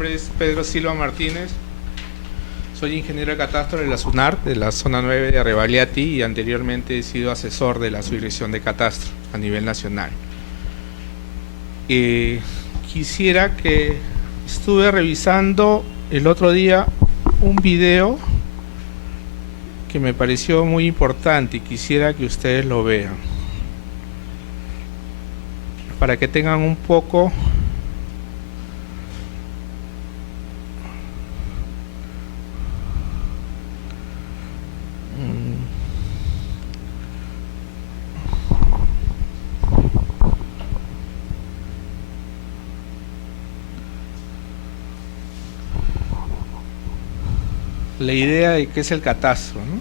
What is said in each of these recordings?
Mi nombre es Pedro Silva Martínez, soy ingeniero de catastro de la SUNAR, de la zona 9 de Arevaliati, y anteriormente he sido asesor de la subdirección de catastro a nivel nacional. Quisiera que estuve revisando el otro día un video que me pareció muy importante y quisiera que ustedes lo vean para que tengan un poco la idea de qué es el catastro, ¿no?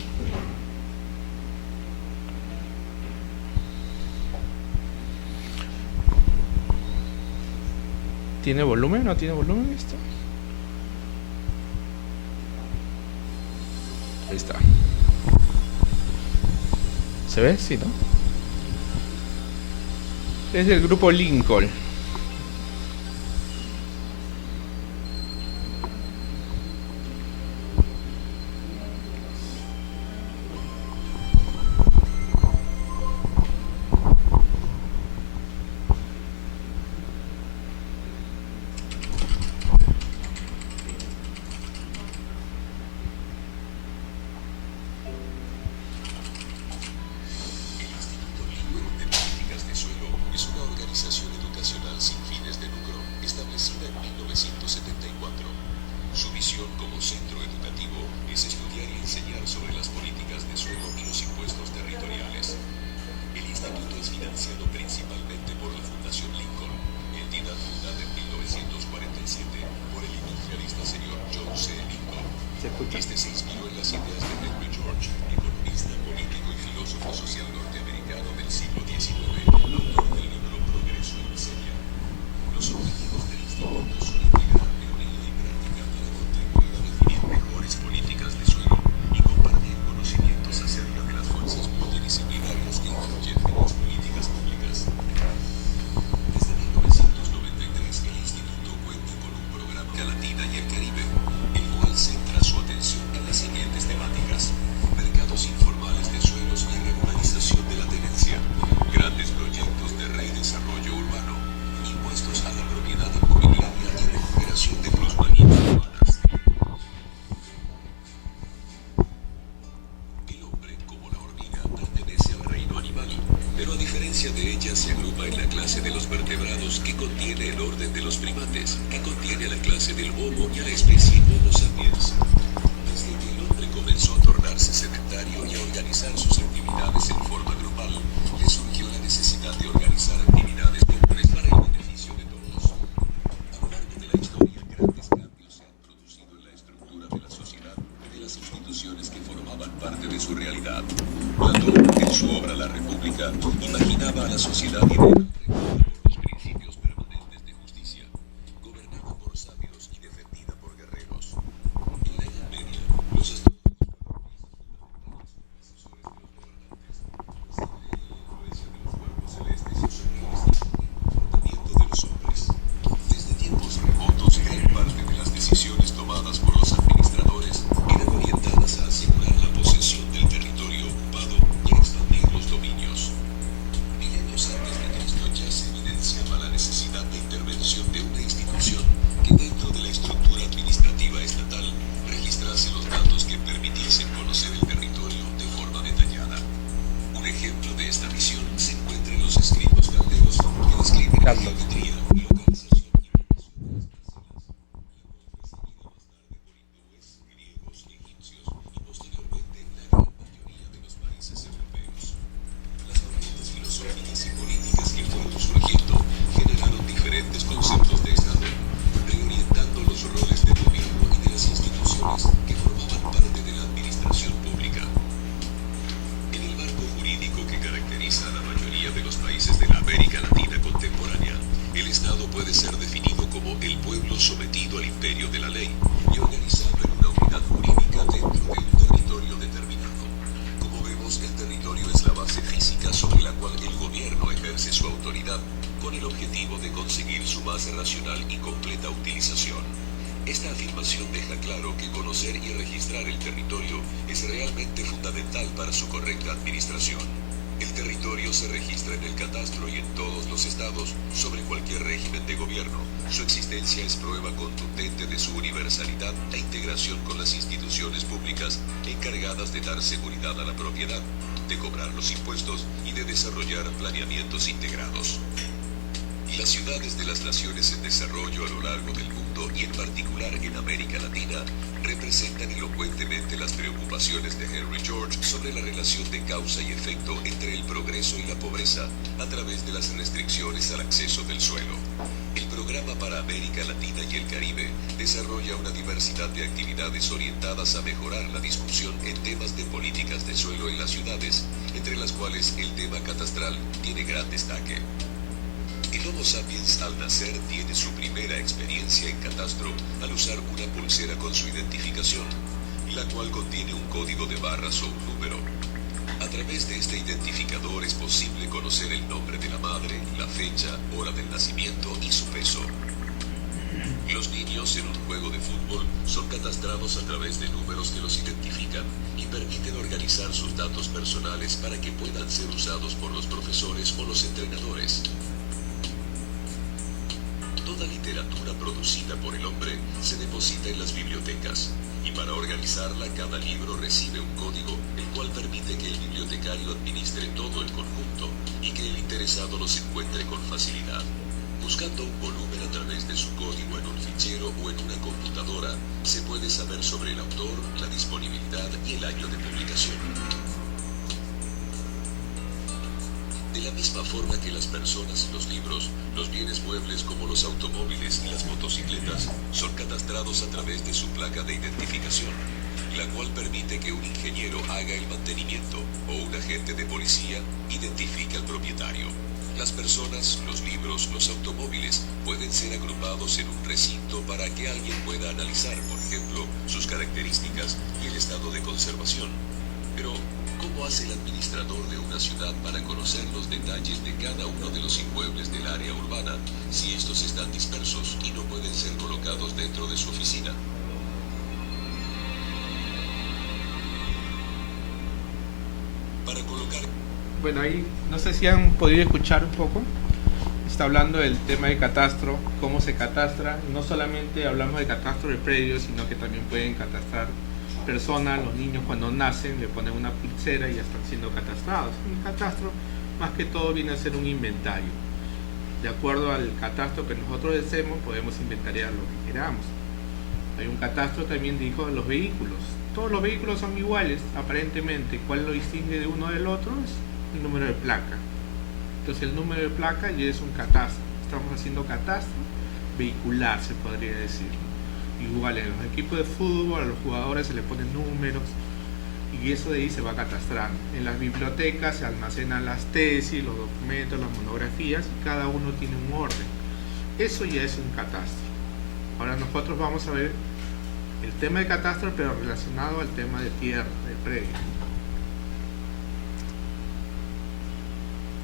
¿Tiene volumen o no tiene volumen esto? Ahí está. ¿Se ve? Sí, ¿no? Es del grupo Lincoln. Este se inspiró en las ideas de Henry George, economista, político y filósofo social norteamericano del siglo XIX, autor del libro Progreso y Miseria. Los objetivos del instituto son integrar teoría y práctica para contribuir a definir mejores políticas de suelo y compartir conocimientos acerca de las fuerzas multidisciplinarias que influyen en las políticas públicas. Desde 1993, el instituto cuenta con un programa en América Latina y el Caribe, el cual centra su atención en las siguientes temáticas: mercados informales de suelos y regularización de la tenencia, grandes proyectos de redesarrollo urbano, impuestos a la propiedad inmobiliaria y recuperación de plusvalías urbanas. El hombre, como la hormiga, pertenece al reino animal, pero a diferencia de ella se agrupa en la clase de los vertebrados, que contiene el orden de los primates, que contiene a la clase del Homo y a la especie Homo sapiens. Desde que el hombre comenzó a tornarse sedentario y a organizar sus actividades en forma grupal, le surgió la necesidad de organizar actividades comunes para el beneficio de todos. A lo largo de la historia, grandes cambios se han producido en la estructura de la sociedad y de las instituciones que formaban parte de su realidad. Platón, en su obra La República, imaginaba a la sociedad ideal regida por los principios permanentes de justicia, gobernada por sabios y defendida por guerreros. En la Edad Media, los astrólogos fundamentales, asesores de los gobernantes, pues se creía la influencia de los cuerpos celestes y Esta afirmación deja claro que conocer y registrar el territorio es realmente fundamental para su correcta administración. El territorio se registra en el catastro y en todos los estados sobre cualquier régimen de gobierno. Su existencia es prueba contundente de su universalidad e integración con las instituciones públicas encargadas de dar seguridad a la propiedad, de cobrar los impuestos y de desarrollar planeamientos integrados. Las ciudades de las naciones en desarrollo a lo largo del mundo y en particular en América Latina representan elocuentemente las preocupaciones de Henry George sobre la relación de causa y efecto entre el progreso y la pobreza a través de las restricciones al acceso del suelo. El programa para América Latina y el Caribe desarrolla una diversidad de actividades orientadas a mejorar la discusión en temas de políticas de suelo en las ciudades, entre las cuales el tema catastral tiene gran destaque. El Homo sapiens al nacer tiene su primera experiencia en catastro al usar una pulsera con su identificación, la cual contiene un código de barras o un número. A través de este identificador es posible conocer el nombre de la madre, la fecha, hora del nacimiento y su peso. Los niños en un juego de fútbol son catastrados a través de números que los identifican y permiten organizar sus datos personales para que puedan ser usados por los profesores o los entrenadores. Toda literatura producida por el hombre se deposita en las bibliotecas, y para organizarla cada libro recibe un código, el cual permite que el bibliotecario administre todo el conjunto y que el interesado los encuentre con facilidad. Buscando un volumen a través de su código en un fichero o en una computadora, se puede saber sobre el autor, la disponibilidad y el año de publicación. De la misma forma que las personas y los libros, los bienes muebles como los automóviles y las motocicletas son catastrados a través de su placa de identificación, la cual permite que un ingeniero haga el mantenimiento o un agente de policía identifique al propietario. Las personas, los libros, los automóviles pueden ser agrupados en un recinto para que alguien pueda analizar, por ejemplo, sus características y el estado de conservación. Pero, ¿cómo hace el administrador de una ciudad para conocer los detalles de cada uno de los inmuebles del área urbana si estos están dispersos y no pueden ser colocados dentro de su oficina? Para colocar... Bueno, ahí no sé si han podido escuchar un poco. Está hablando del tema de catastro, cómo se catastra. No solamente hablamos de catastro de predios, sino que también pueden catastrar personas. Los niños cuando nacen le ponen una pulsera y ya están siendo catastrados. Un catastro más que todo viene a ser un inventario. De acuerdo al catastro que nosotros deseemos, podemos inventariar lo que queramos. Hay un catastro también dijo de los vehículos. Todos los vehículos son iguales, aparentemente. ¿Cuál lo distingue de uno del otro? Es el número de placa. Entonces el número de placa ya es un catastro. Estamos haciendo catastro vehicular, se podría decir. Igual en los equipos de fútbol a los jugadores se les ponen números y eso de ahí se va catastrando. En las bibliotecas se almacenan las tesis, los documentos, las monografías y cada uno tiene un orden. Eso ya es un catastro. Ahora nosotros vamos a ver el tema de catastro pero relacionado al tema de tierra, de predio.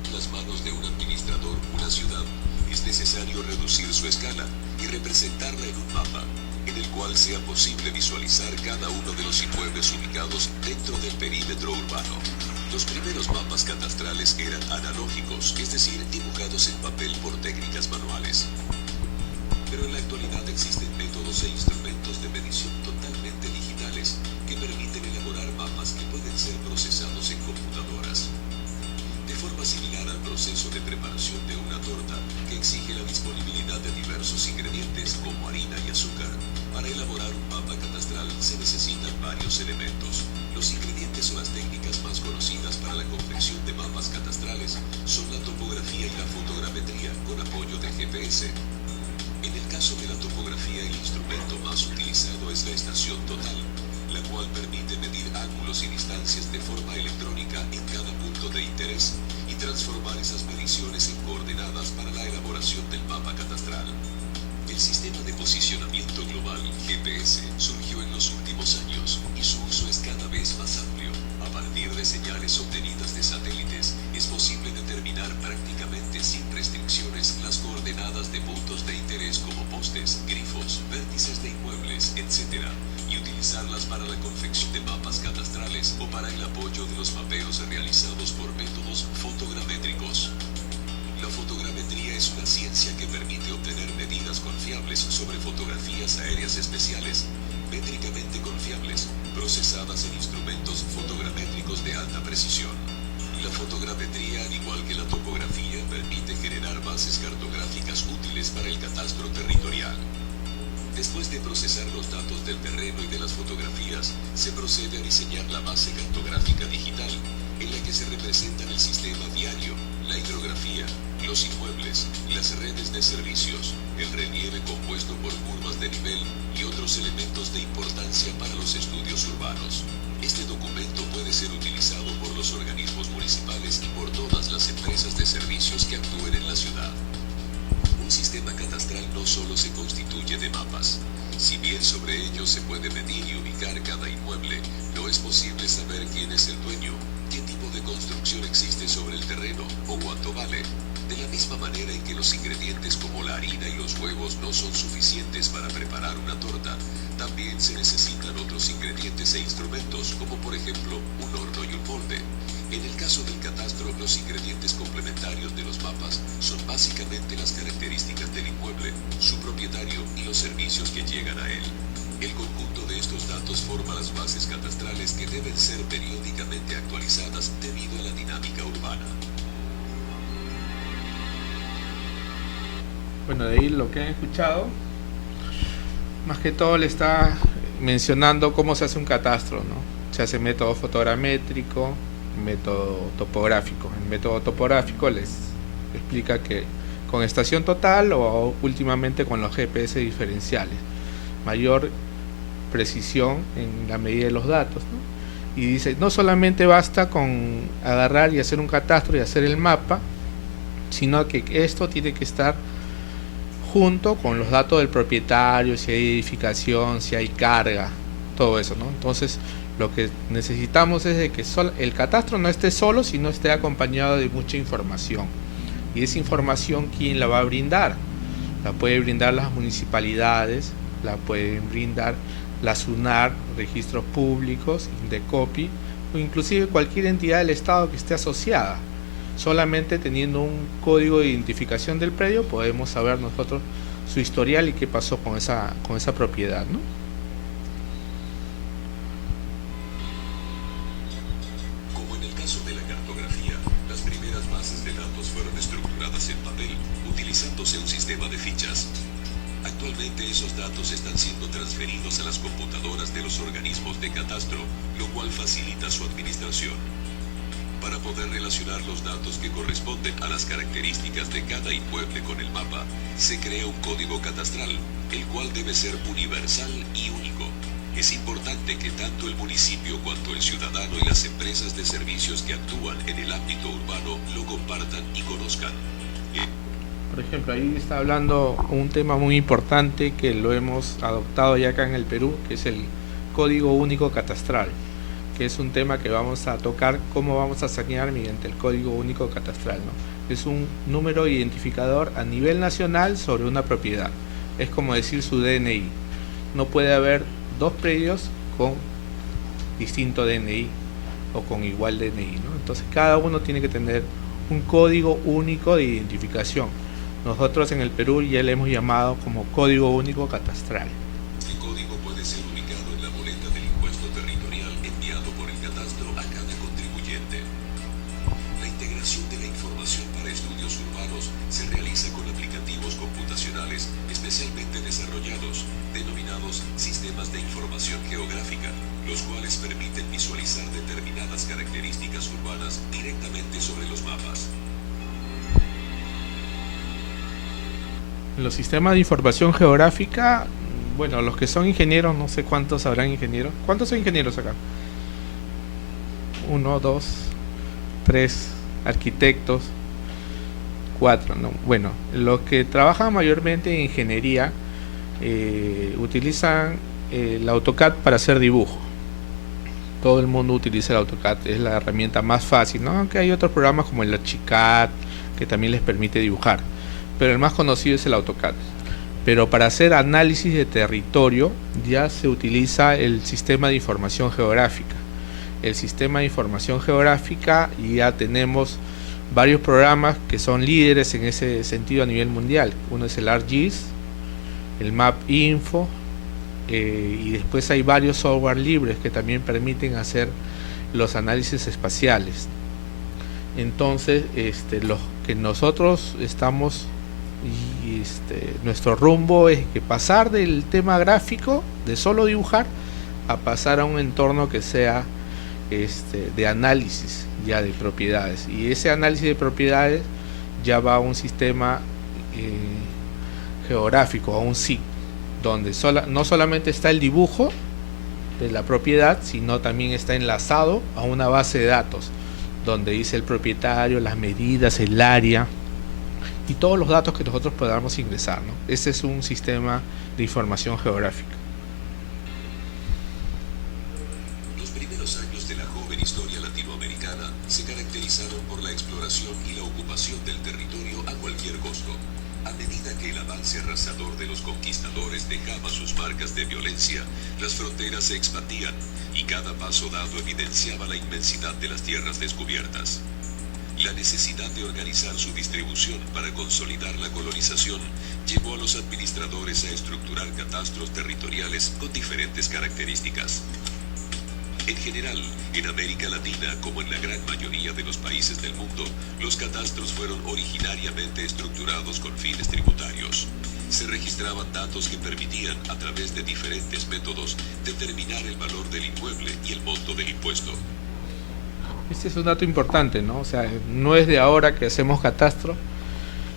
En las manos de un administrador, una ciudad, es necesario reducir su escala y representarla en un mapa, en el cual sea posible visualizar cada uno de los inmuebles ubicados dentro del perímetro urbano. Los primeros mapas catastrales eran analógicos, es decir, dibujados en papel por técnicas manuales. Pero en la actualidad existen métodos e instrumentos de medición totalmente digitales que permiten elaborar mapas que pueden ser procesados en computadoras. De forma similar al proceso de preparación de una torta, que exige la disponibilidad de diversos ingredientes como harina y azúcar, para elaborar un mapa catastral se necesitan varios elementos. Los ingredientes o las técnicas más conocidas para la confección de mapas catastrales son la topografía y la fotogrametría con apoyo de GPS. En el caso de la topografía, el instrumento más utilizado es la estación total, la cual permite medir ángulos y distancias de forma electrónica en cada punto de interés y transformar esas mediciones en coordenadas para la elaboración del mapa catastral. El sistema de posicionamiento global, GPS, surgió en los últimos años y su uso es cada vez más amplio. A partir de señales obtenidas de satélites, es posible determinar prácticamente sin restricciones las coordenadas de puntos de interés como postes, grifos, vértices de inmuebles los mapeos realizados por métodos fotogramétricos. La fotogrametría es una ciencia que permite obtener medidas confiables sobre fotografías aéreas especiales, métricamente confiables, procesadas en instrumentos fotogramétricos de alta precisión. La fotogrametría, al igual que la topografía, permite generar bases cartográficas útiles para el catastro territorial. Después de procesar los datos del terreno y de las fotografías, se procede a diseñar la base cartográfica digital, en la que se representan el sistema viario, la hidrografía, los inmuebles, las redes de servicios, el relieve compuesto por curvas de nivel y otros elementos de importancia para los estudios urbanos. Este documento puede ser utilizado por los organismos municipales y por todas las empresas de servicios que actúen en la ciudad. Un sistema catastral no solo se constituye de mapas. Si bien sobre ellos se puede medir y ubicar cada inmueble, no es posible saber quién es el dueño, qué tipo de construcción existe sobre el terreno o cuánto vale. De la misma manera en que los ingredientes como la harina y los huevos no son suficientes para preparar una torta, también se necesitan otros ingredientes e instrumentos, como por ejemplo un horno y un molde. En el caso del catastro, los ingredientes complementarios de los mapas son básicamente las características del inmueble, su propietario y los servicios que llegan a él. El conjunto de estos datos forma las bases catastrales que deben ser periódicamente actualizadas debido a la dinámica urbana. Bueno, de ahí lo que han escuchado, más que todo le está mencionando cómo se hace un catastro, ¿no? Se hace método fotogramétrico, método topográfico. El método topográfico les explica que con estación total o últimamente con los GPS diferenciales, mayor precisión en la medida de los datos, ¿no? Y dice, no solamente basta con agarrar y hacer un catastro y hacer el mapa, sino que esto tiene que estar junto con los datos del propietario, si hay edificación, si hay carga, todo eso, ¿no? Entonces, lo que necesitamos es de que el catastro no esté solo, sino esté acompañado de mucha información. Y esa información, ¿quién la va a brindar? La puede brindar las municipalidades, la pueden brindar la SUNAR, registros públicos, Indecopi, o inclusive cualquier entidad del Estado que esté asociada. Solamente teniendo un código de identificación del predio podemos saber nosotros su historial y qué pasó con esa propiedad, ¿no? Como en el caso de la cartografía, las primeras bases de datos fueron estructuradas en papel, utilizándose un sistema de fichas. Actualmente esos datos están siendo transferidos a las computadoras de los organismos de catastro, lo cual facilita su administración. Para poder relacionar los datos que corresponden a las características de cada inmueble con el mapa, se crea un código catastral, el cual debe ser universal y único. Es importante que tanto el municipio cuanto el ciudadano y las empresas de servicios que actúan en el ámbito urbano lo compartan y conozcan. Por ejemplo, ahí está hablando un tema muy importante que lo hemos adoptado ya acá en el Perú, que es el Código Único Catastral, que es un tema que vamos a tocar cómo vamos a sanear mediante el Código Único Catastral, ¿no? Es un número identificador a nivel nacional sobre una propiedad. Es como decir su DNI. No puede haber dos predios con distinto DNI o con igual DNI, ¿no? Entonces cada uno tiene que tener un código único de identificación. Nosotros en el Perú ya le hemos llamado como Código Único Catastral. Este código puede ser ubicado en la boleta del impuesto territorial enviado por el catastro a cada contribuyente. La integración de la información para estudios urbanos se realiza con aplicativos computacionales especialmente desarrollados, denominados sistemas de información geográfica, los cuales permiten visualizar determinadas características urbanas directamente sobre los mapas. Los sistemas de información geográfica, bueno, los que son ingenieros, no sé cuántos habrán ingenieros. ¿Cuántos son ingenieros acá? 1, 2, 3 arquitectos, 4, ¿no? Bueno, los que trabajan mayormente en ingeniería utilizan el AutoCAD para hacer dibujo. Todo el mundo utiliza el AutoCAD, es la herramienta más fácil, ¿no? Aunque hay otros programas como el Archicad que también les permite dibujar, pero el más conocido es el AutoCAD. Pero para hacer análisis de territorio ya se utiliza el sistema de información geográfica. el sistema de información geográfica y ya tenemos varios programas que son líderes en ese sentido a nivel mundial. Uno es el ArcGIS, el MapInfo, y después hay varios software libres que también permiten hacer los análisis espaciales. Entonces, los que nosotros estamos y nuestro rumbo es que pasar del tema gráfico, de solo dibujar, a pasar a un entorno que sea de análisis ya de propiedades, y ese análisis de propiedades ya va a un sistema geográfico, a un SIG, donde no solamente está el dibujo de la propiedad, sino también está enlazado a una base de datos donde dice el propietario, las medidas, el área y todos los datos que nosotros podamos ingresar, ¿no? Ese es un sistema de información geográfica. Los primeros años de la joven historia latinoamericana se caracterizaron por la exploración y la ocupación del territorio a cualquier costo. A medida que el avance arrasador de los conquistadores dejaba sus marcas de violencia, las fronteras se expandían y cada paso dado evidenciaba la inmensidad de las tierras descubiertas. La necesidad de organizar su distribución para consolidar la colonización llevó a los administradores a estructurar catastros territoriales con diferentes características. En general, en América Latina, como en la gran mayoría de los países del mundo, los catastros fueron originariamente estructurados con fines tributarios. Se registraban datos que permitían, a través de diferentes métodos, determinar el valor del inmueble y el monto del impuesto. Este es un dato importante, ¿no? O sea, no es de ahora que hacemos catastro,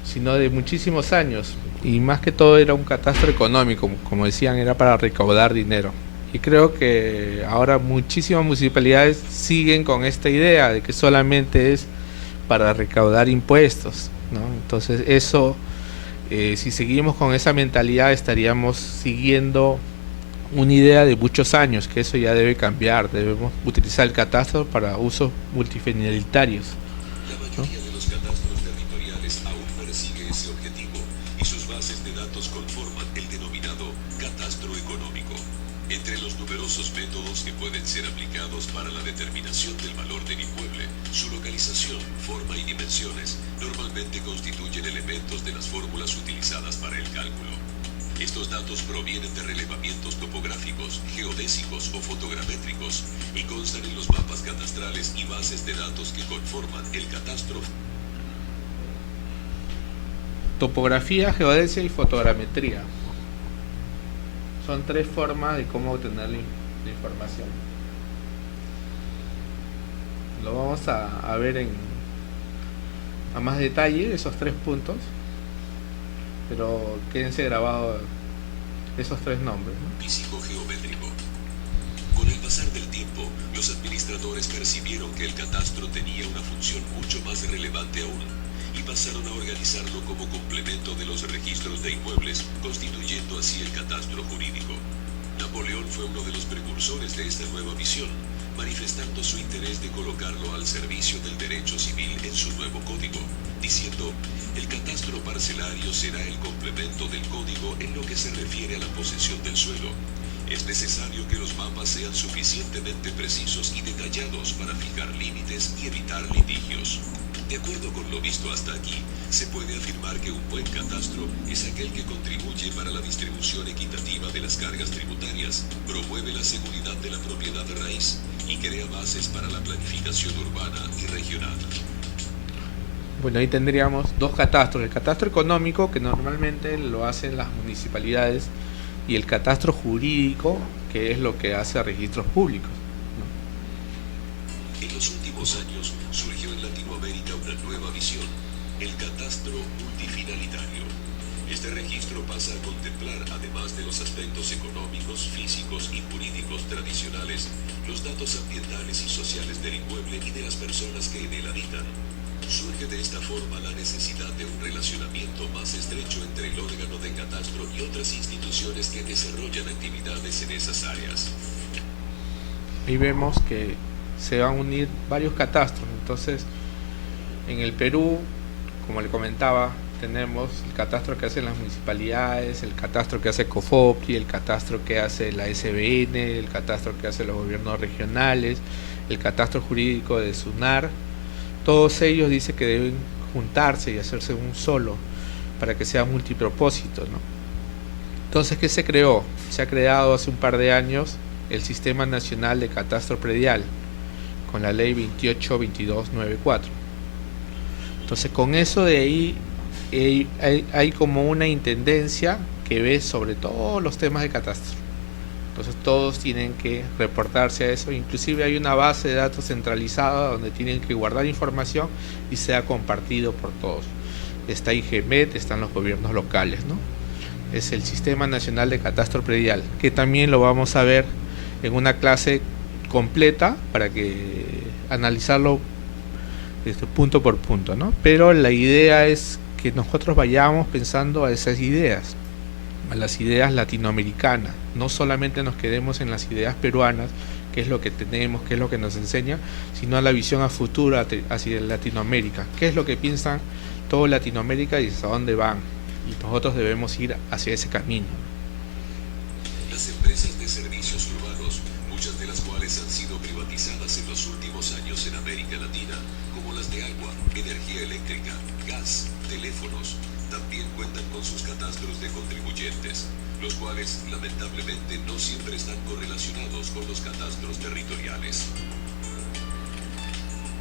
sino de muchísimos años. Y más que todo era un catastro económico, como decían, era para recaudar dinero. Y creo que ahora muchísimas municipalidades siguen con esta idea de que solamente es para recaudar impuestos, ¿no? Entonces eso, si seguimos con esa mentalidad, estaríamos siguiendo una idea de muchos años, que eso ya debe cambiar. Debemos utilizar el catastro para usos multifinalitarios, La mayoría de los catastros territoriales aún persigue ese objetivo y sus bases de datos conforman el denominado catastro económico. Entre los numerosos métodos que pueden ser aplicados para la determinación del valor del inmueble, su localización, forma y dimensiones normalmente constituyen elementos de las fórmulas utilizadas para el cálculo. Estos datos provienen de relevamientos topográficos, geodésicos o fotogramétricos y constan en los mapas catastrales y bases de datos que conforman el catastro. Topografía, geodesia y fotogrametría son tres formas de cómo obtener la información. Lo vamos a ver a más detalle, esos tres puntos, pero quédense grabados esos tres nombres, ¿no? Físico-geométrico. Con el pasar del tiempo, los administradores percibieron que el catastro tenía una función mucho más relevante aún y pasaron a organizarlo como complemento de los registros de inmuebles, constituyendo así el catastro jurídico. Napoleón fue uno de los precursores de esta nueva visión, manifestando su interés de colocarlo al servicio del derecho civil en su nuevo código, diciendo: el catastro parcelario será el complemento del código en lo que se refiere a la posesión del suelo. Es necesario que los mapas sean suficientemente precisos y detallados para fijar límites y evitar litigios. De acuerdo con lo visto hasta aquí, se puede afirmar que un buen catastro es aquel que contribuye para la distribución equitativa de las cargas tributarias, promueve la seguridad de la propiedad de raíz y crea bases para la planificación urbana y regional. Bueno, ahí tendríamos dos catastros: el catastro económico, que normalmente lo hacen las municipalidades, y el catastro jurídico, que es lo que hace registros públicos, ¿no? En los últimos años surgió en Latinoamérica una nueva visión, el catastro multifinalitario. Este registro pasa a contemplar, además de los aspectos económicos, físicos y jurídicos tradicionales, los datos ambientales y sociales del inmueble y de las personas que en él habitan. Surge de esta forma la necesidad de un relacionamiento más estrecho entre el órgano de catastro y otras instituciones que desarrollan actividades en esas áreas. Ahí vemos que se van a unir varios catastros. Entonces, en el Perú, como le comentaba, tenemos el catastro que hacen las municipalidades, el catastro que hace COFOPRI, el catastro que hace la SBN, el catastro que hace los gobiernos regionales, el catastro jurídico de SUNAR. Todos ellos dicen que deben juntarse y hacerse un solo para que sea multipropósito, ¿no? Entonces, ¿qué se creó? Se ha creado hace un par de años el Sistema Nacional de Catastro Predial con la ley 282294. Entonces, con eso de ahí hay como una intendencia que ve sobre todos los temas de catastro. Entonces todos tienen que reportarse a eso. Inclusive hay una base de datos centralizada donde tienen que guardar información y sea compartido por todos. Está IGEMET, están los gobiernos locales, ¿no? Es el Sistema Nacional de Catastro Predial, que también lo vamos a ver en una clase completa para que analizarlo punto por punto, ¿no? Pero la idea es que nosotros vayamos pensando a esas ideas, a las ideas latinoamericanas. No solamente nos quedemos en las ideas peruanas, que es lo que tenemos, que es lo que nos enseña, sino a la visión a futuro hacia Latinoamérica. ¿Qué es lo que piensan todo Latinoamérica y hacia dónde van? Y nosotros debemos ir hacia ese camino. Las empresas de servicios urbanos, muchas de las cuales han sido privatizadas en los últimos años en América Latina, como las de agua, energía eléctrica, gas, teléfonos, también cuentan con sus catastros de contribuyentes, los cuales lamentablemente no siempre están correlacionados con los catastros territoriales.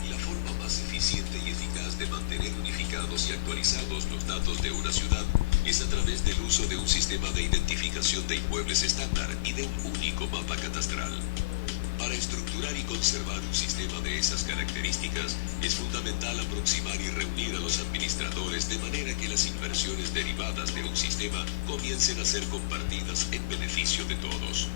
La forma más eficiente y eficaz de mantener unificados y actualizados los datos de una ciudad es a través del uso de un sistema de identificación de inmuebles estándar y de un único mapa catastral. Para estructurar y conservar un sistema de esas características, es fundamental aproximar y reunir a los administradores de manera que las inversiones derivadas de un sistema comiencen a ser compartidas en beneficio de todos.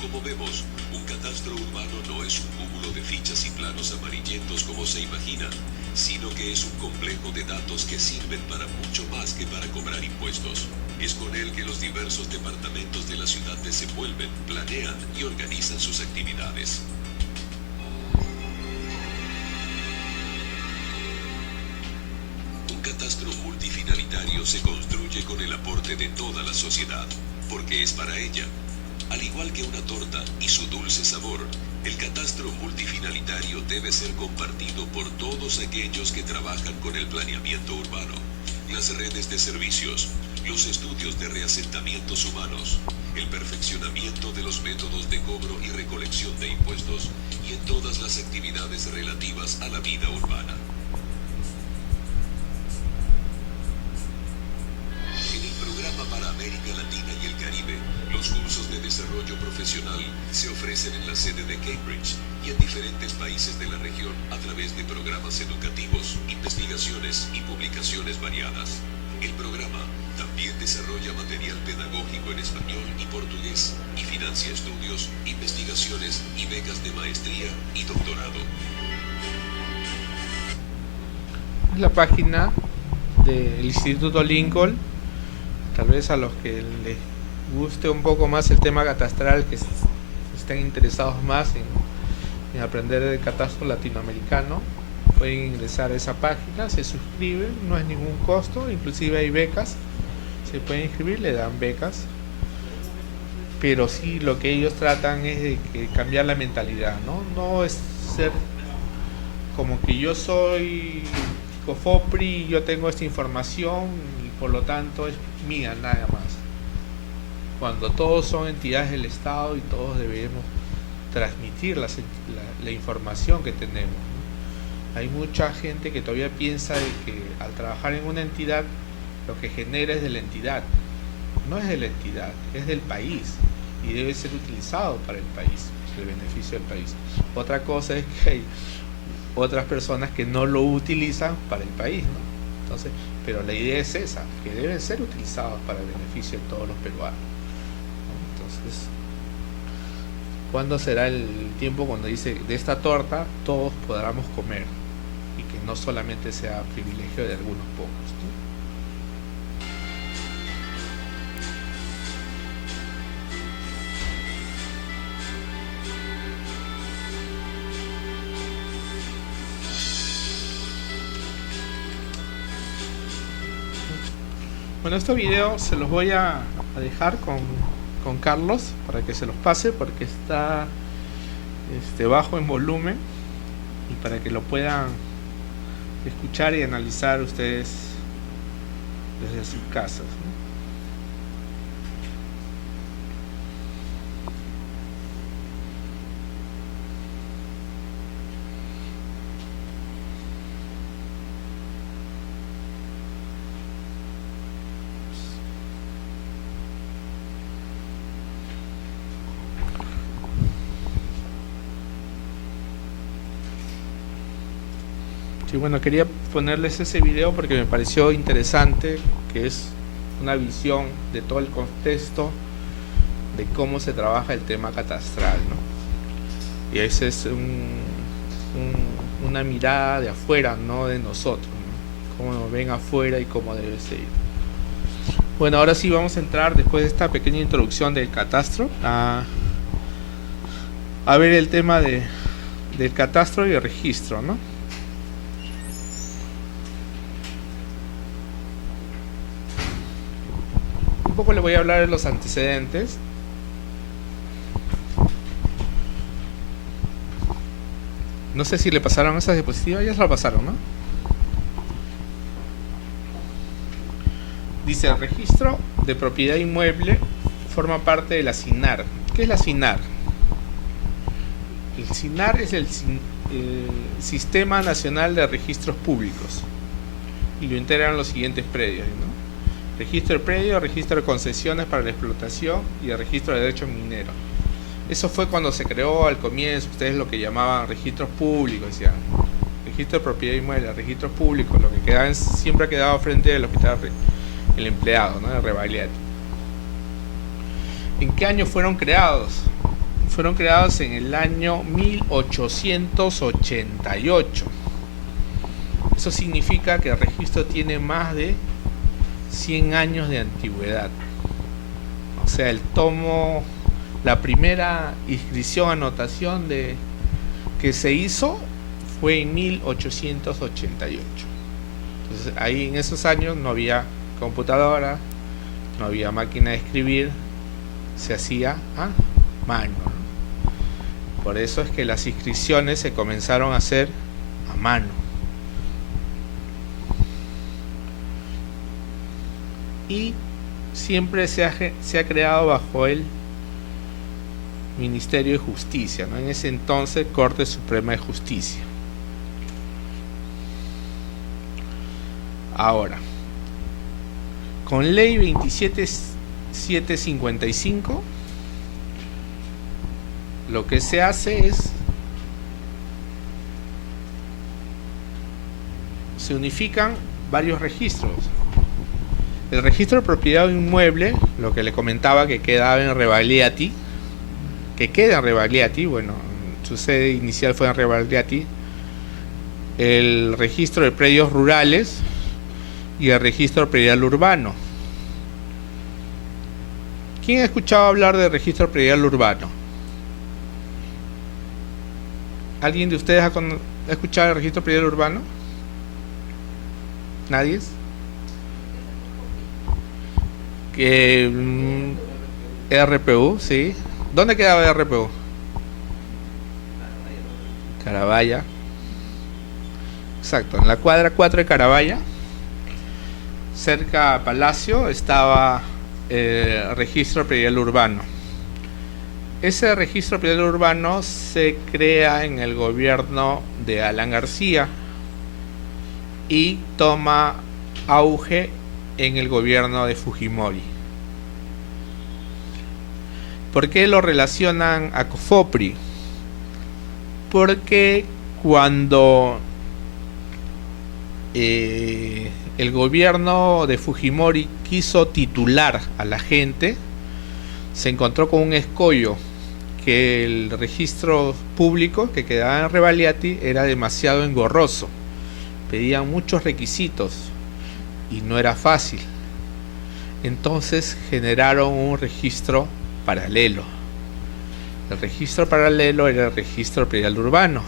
Como vemos, un catastro urbano no es un cúmulo de fichas y planos amarillentos como se imagina, sino que es un complejo de datos que sirven para mucho más que para cobrar impuestos. Es con él que los diversos departamentos de la ciudad desenvuelven, planean y organizan sus actividades. Un catastro multifinalitario se construye con el aporte de toda la sociedad, porque es para ella. Al igual que una torta y su dulce sabor, el catastro multifinalitario debe ser compartido por todos aquellos que trabajan con el planeamiento urbano, las redes de servicios, los estudios de reasentamientos humanos, el perfeccionamiento de los métodos de cobro y recolección de impuestos y en todas las actividades relativas a la vida urbana. En el programa para América Latina y el Caribe, los cursos de desarrollo profesional se ofrecen en la sede de Cambridge y en diferentes países de la región a través de programas educativos, investigaciones y publicaciones variadas. El programa también desarrolla material pedagógico en español y portugués y financia estudios, investigaciones y becas de maestría y doctorado. Es la página del Instituto Lincoln. Tal vez a los que les guste un poco más el tema catastral, que estén interesados más en aprender el catastro latinoamericano, pueden ingresar a esa página, se suscriben, no es ningún costo, inclusive hay becas, se pueden inscribir, le dan becas, pero sí lo que ellos tratan es de cambiar la mentalidad, no es ser como que yo soy COFOPRI, yo tengo esta información y por lo tanto es mía nada más, cuando todos son entidades del Estado y todos debemos transmitir la información que tenemos. Hay mucha gente que todavía piensa de que al trabajar en una entidad lo que genera es de la entidad. No es de la entidad, es del país y debe ser utilizado para el país, el beneficio del país. Otra cosa es que hay otras personas que no lo utilizan para el país, ¿no? Entonces, pero la idea es esa, que deben ser utilizados para el beneficio de todos los peruanos, ¿no? Entonces, ¿cuándo será el tiempo cuando dice de esta torta todos podamos comer y que no solamente sea privilegio de algunos pocos, ¿no? Bueno, este video se los voy a dejar con Carlos para que se los pase, porque está bajo en volumen, y para que lo puedan escuchar y analizar ustedes desde sus casas, ¿no? Sí, bueno, quería ponerles ese video porque me pareció interesante, que es una visión de todo el contexto de cómo se trabaja el tema catastral, ¿no? Y ese es una mirada de afuera, no de nosotros, ¿no? Cómo nos ven afuera y cómo debe ser. Bueno, ahora sí vamos a entrar, después de esta pequeña introducción del catastro, a ver el tema del catastro y el registro, ¿no? Un poco le voy a hablar de los antecedentes. No sé si le pasaron esas diapositivas, ya se la pasaron, ¿no? Dice: el registro de propiedad inmueble forma parte de la SINAR. ¿Qué es la SINAR? El SINAR es el Sistema Nacional de Registros Públicos, y lo integran los siguientes predios, ¿no? Registro de predio, registro de concesiones para la explotación y el registro de derechos mineros. Eso fue cuando se creó al comienzo, ustedes lo que llamaban registros públicos, decían registro de propiedad inmueble, registros públicos, lo que siempre ha quedado frente a lo que estaba el empleado, ¿no? El revalidati. ¿En qué año fueron creados? Fueron creados en el año 1888. Eso significa que el registro tiene más de 100 años de antigüedad. O sea, el tomo, la primera inscripción, anotación que se hizo fue en 1888. Entonces, ahí en esos años no había computadora, no había máquina de escribir, se hacía a mano, ¿no? Por eso es que las inscripciones se comenzaron a hacer a mano. Y siempre se ha creado bajo el Ministerio de Justicia, ¿no? En ese entonces, Corte Suprema de Justicia. Ahora, con Ley 27755, lo que se hace es se unifican varios registros. El registro de propiedad inmueble, lo que le comentaba, que quedaba en Revalidati, que queda en Revalidati, bueno, su sede inicial fue en Revalidati. El registro de predios rurales y el registro de predial urbano. ¿Quién ha escuchado hablar del registro de predial urbano? ¿Alguien de ustedes ha escuchado el registro de predial urbano? ¿Nadie? RPU, sí. ¿Dónde quedaba RPU? Carabaya. Exacto, en la cuadra 4 de Carabaya, cerca a Palacio, estaba el registro predial urbano. Ese registro predial urbano se crea en el gobierno de Alan García y toma auge en el gobierno de Fujimori. ¿Por qué lo relacionan a COFOPRI? Porque cuando el gobierno de Fujimori quiso titular a la gente, se encontró con un escollo, que el registro público que quedaba en Revalidati era demasiado engorroso, pedían muchos requisitos y no era fácil. Entonces generaron un registro paralelo. El registro paralelo era el registro predial urbano,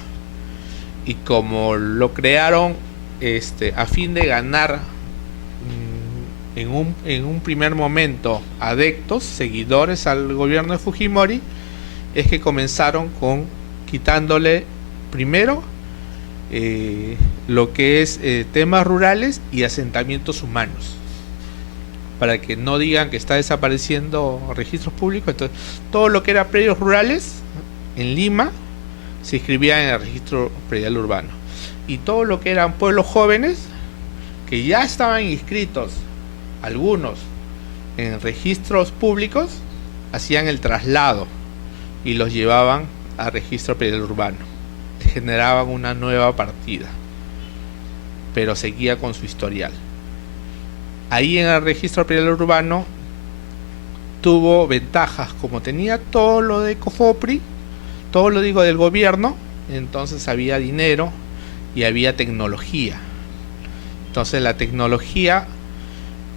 y como lo crearon a fin de ganar en un primer momento adeptos, seguidores al gobierno de Fujimori, es que comenzaron con quitándole primero lo que es temas rurales y asentamientos humanos, para que no digan que está desapareciendo registros públicos. Entonces, todo lo que era predios rurales en Lima se inscribía en el registro predial urbano, y todo lo que eran pueblos jóvenes que ya estaban inscritos, algunos en registros públicos, hacían el traslado y los llevaban al registro predial urbano. Generaban una nueva partida, pero seguía con su historial. Ahí en el registro predial urbano tuvo ventajas, como tenía todo lo de COFOPRI, todo lo digo del gobierno, entonces había dinero y había tecnología. Entonces la tecnología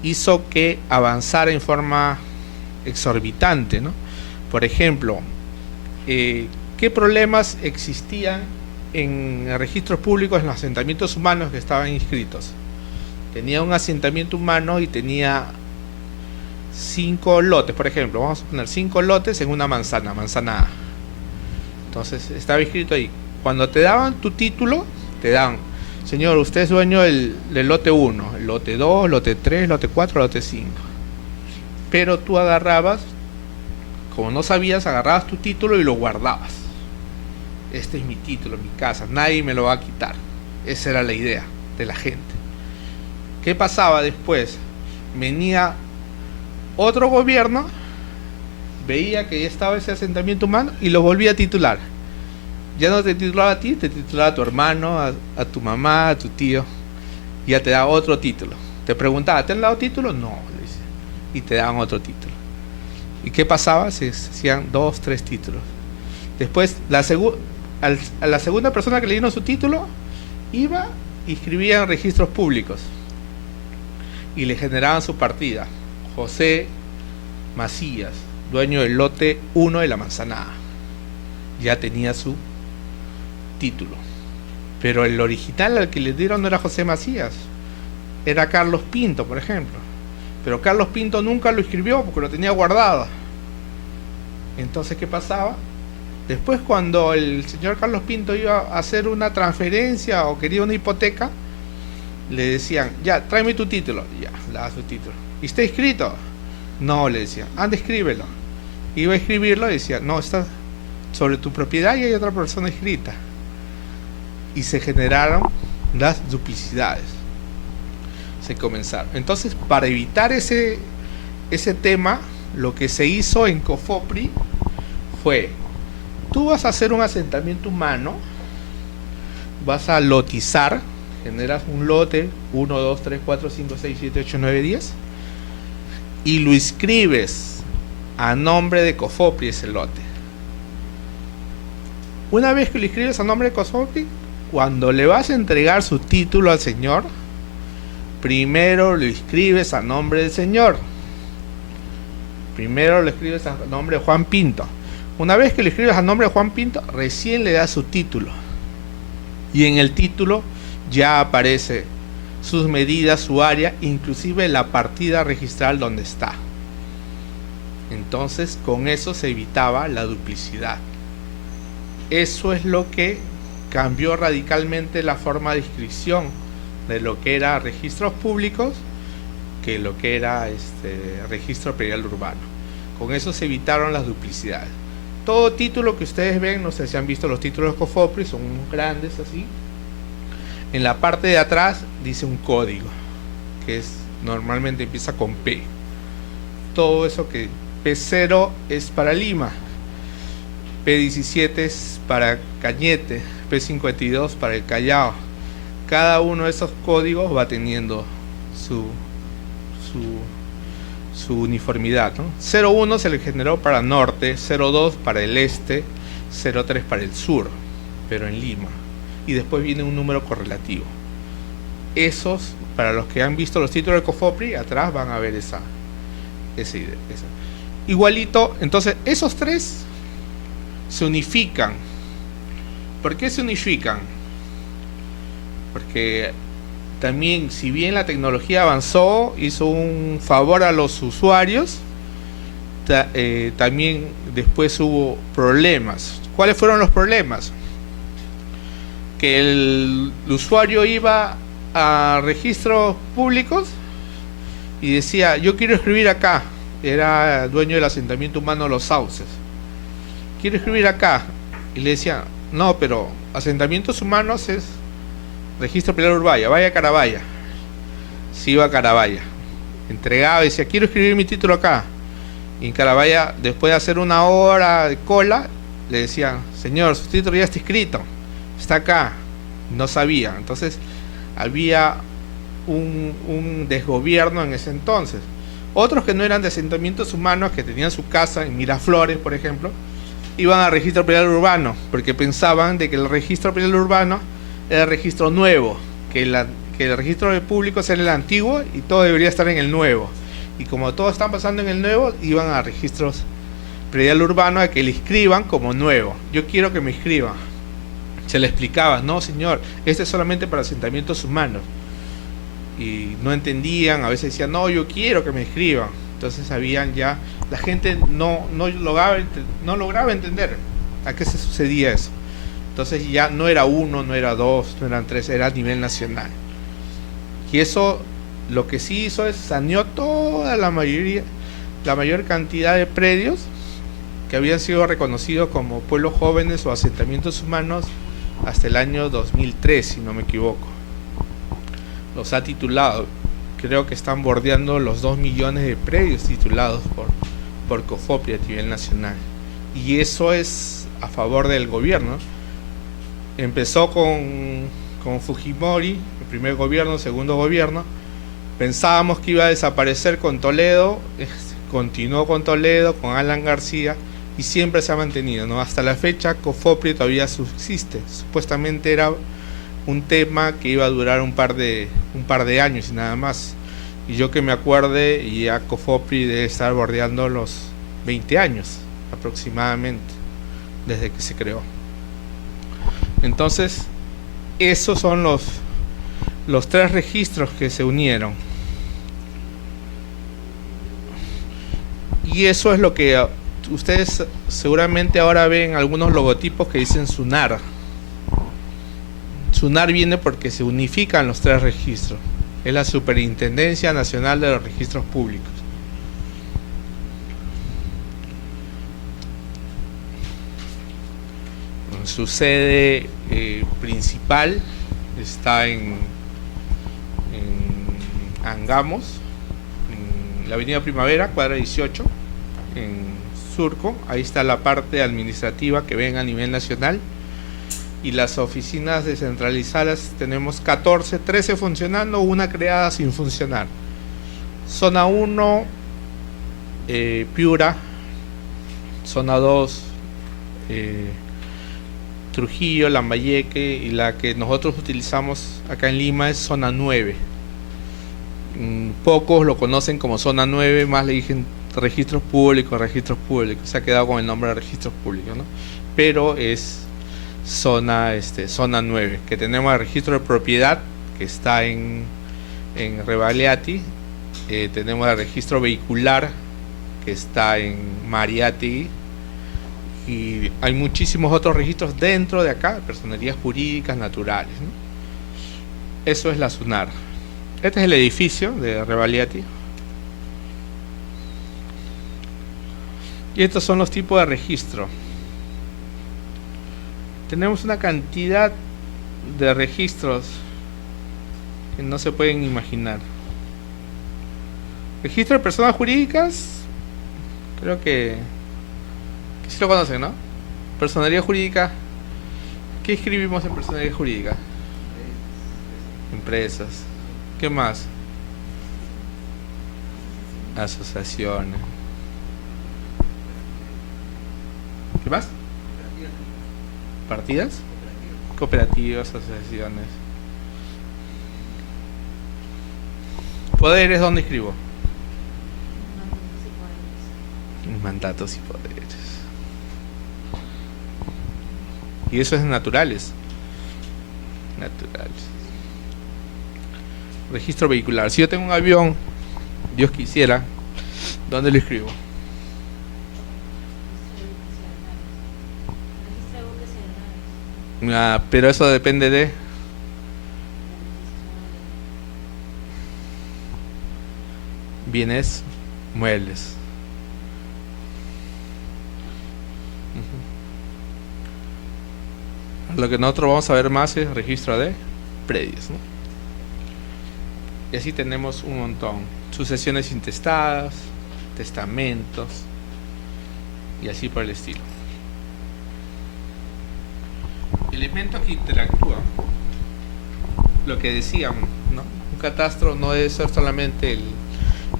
hizo que avanzara en forma exorbitante, ¿no? Por ejemplo, ¿qué problemas existían en registros públicos en los asentamientos humanos que estaban inscritos? Tenía un asentamiento humano y tenía 5 lotes, por ejemplo, vamos a poner 5 lotes en una manzana A. Entonces estaba inscrito ahí. Cuando te daban tu título, te dan: señor, usted es dueño del lote 1, el lote 2, lote 3, lote 4, lote 5. Pero tú agarrabas, como no sabías, agarrabas tu título y lo guardabas. Este es mi título, mi casa, nadie me lo va a quitar. Esa era la idea de la gente. ¿Qué pasaba después? Venía otro gobierno, veía que ya estaba ese asentamiento humano y lo volvía a titular. Ya no te titulaba a ti, te titulaba a tu hermano, a tu mamá, a tu tío. Ya te daba otro título. Te preguntaba: ¿te han dado título? No, le dice. Y te daban otro título. ¿Y qué pasaba? Se hacían 2, 3 títulos. Después, a la segunda persona que le dieron su título, iba y inscribía en registros públicos. Y le generaban su partida. José Macías, dueño del lote 1 de la manzana A. Ya tenía su título. Pero el original al que le dieron no era José Macías, era Carlos Pinto, por ejemplo. Pero Carlos Pinto nunca lo inscribió porque lo tenía guardado. Entonces, ¿qué pasaba? Después, cuando el señor Carlos Pinto iba a hacer una transferencia o quería una hipoteca, le decían: ya, tráeme tu título. Ya, le daba su título. ¿Y está inscrito? No, le decían. Anda, escríbelo. Iba a escribirlo y decía: no, está sobre tu propiedad y hay otra persona inscrita. Y se generaron las duplicidades. Se comenzaron. Entonces, para evitar ese tema, lo que se hizo en COFOPRI fue: tú vas a hacer un asentamiento humano, vas a lotizar, generas un lote 1, 2, 3, 4, 5, 6, 7, 8, 9, 10 y lo inscribes a nombre de COFOPRI, ese lote. Una vez que lo inscribes a nombre de COFOPRI, cuando le vas a entregar su título al señor, primero lo inscribes a nombre del señor. Primero lo escribes a nombre de Juan Pinto. Una vez que lo escribes a nombre de Juan Pinto, recién le das su título. Y en el título ya aparece sus medidas, su área, inclusive la partida registral donde está. Entonces, con eso se evitaba la duplicidad. Eso es lo que cambió radicalmente la forma de inscripción de lo que era registros públicos que lo que era registro predial urbano. Con eso se evitaron las duplicidades. Todo título que ustedes ven, no sé si han visto los títulos de COFOPRI, son grandes así. En la parte de atrás dice un código, que normalmente empieza con P. Todo eso que P0 es para Lima, P17 es para Cañete, P52 para el Callao. Cada uno de esos códigos va teniendo su uniformidad, ¿no? 01 se le generó para norte, 02 para el este, 03 para el sur, pero en Lima. Y después viene un número correlativo. Esos, para los que han visto los títulos de COFOPRI, atrás van a ver esa idea. Igualito, entonces esos tres se unifican. ¿Por qué se unifican? Porque también, si bien la tecnología avanzó, hizo un favor a los usuarios, también después hubo problemas. ¿Cuáles fueron los problemas? Que el usuario iba a registros públicos y decía, yo quiero escribir acá. Era dueño del asentamiento humano Los Sauces. Quiero escribir acá. Y le decía, no, pero asentamientos humanos es registro predial Urbaya, vaya a Carabaya. Sí, iba a Carabaya. Entregaba y decía, quiero escribir mi título acá. Y en Carabaya, después de hacer una hora de cola, le decía, señor, su título ya está escrito, está acá. No sabía. Entonces había un desgobierno en ese entonces. Otros que no eran de asentamientos humanos, que tenían su casa en Miraflores, por ejemplo, iban al registro predial urbano, porque pensaban de que el registro predial urbano era el registro nuevo, que el registro de públicos era el antiguo y todo debería estar en el nuevo. Y como todo está pasando en el nuevo, iban a registros predial urbano a que le inscriban como nuevo. Yo quiero que me inscriban. Se le explicaba, no señor, este es solamente para asentamientos humanos. Y no entendían, a veces decían, no, yo quiero que me inscriban. Entonces habían ya, la gente no lograba entender a qué se sucedía eso. Entonces ya no era uno, no era dos, no eran tres, era a nivel nacional. Y eso lo que sí hizo es saneó toda la mayor cantidad de predios que habían sido reconocidos como pueblos jóvenes o asentamientos humanos hasta el año 2003, si no me equivoco. Los ha titulado, creo que están bordeando los 2 millones de predios titulados por COFOPRI a nivel nacional. Y eso es a favor del gobierno. Empezó con Fujimori, el primer gobierno, segundo gobierno. Pensábamos que iba a desaparecer con Toledo, continuó con Toledo, con Alan García, y siempre se ha mantenido, ¿no? Hasta la fecha COFOPRI todavía subsiste. Supuestamente era un tema que iba a durar un par de años y nada más. Y yo que me acuerde, ya COFOPRI debe estar bordeando los 20 años aproximadamente desde que se creó. Entonces, esos son los tres registros que se unieron. Y eso es lo que ustedes seguramente ahora ven algunos logotipos que dicen SUNAR. SUNAR viene porque se unifican los tres registros. Es la Superintendencia Nacional de los Registros Públicos. Su sede principal está en Angamos, en la avenida Primavera, cuadra 18, en Surco. Ahí está la parte administrativa que ven a nivel nacional. Y las oficinas descentralizadas tenemos 13 funcionando, una creada sin funcionar. Zona 1, Piura. Zona 2, Trujillo, Lambayeque, y la que nosotros utilizamos acá en Lima es zona 9. Pocos lo conocen como zona 9, más le dicen registros públicos, se ha quedado con el nombre de registros públicos, ¿no? Pero es zona 9, que tenemos el registro de propiedad que está en Rebagliati, tenemos el registro vehicular que está en Mariátegui, y hay muchísimos otros registros dentro de acá, personerías jurídicas naturales, ¿no? Eso es la SUNAR. Este es el edificio de Rebagliati. Y estos son los tipos de registro. Tenemos una cantidad de registros que no se pueden imaginar. Registro de personas jurídicas, creo que sí lo conocen, ¿no? Personería jurídica. ¿Qué escribimos en personería jurídica? Empresas. ¿Qué más? Asociaciones. ¿Qué más? ¿Partidas? Cooperativas, asociaciones. ¿Poderes dónde escribo? Mandatos y poderes. Y eso es naturales. Registro vehicular. Si yo tengo un avión, Dios quisiera, ¿dónde lo escribo? Ah, pero eso depende de bienes muebles. Lo que nosotros vamos a ver más es registro de predios, ¿no? Y así tenemos un montón. Sucesiones intestadas, testamentos y así por el estilo. Elementos que interactúan. Lo que decíamos, ¿no? Un catastro no debe ser solamente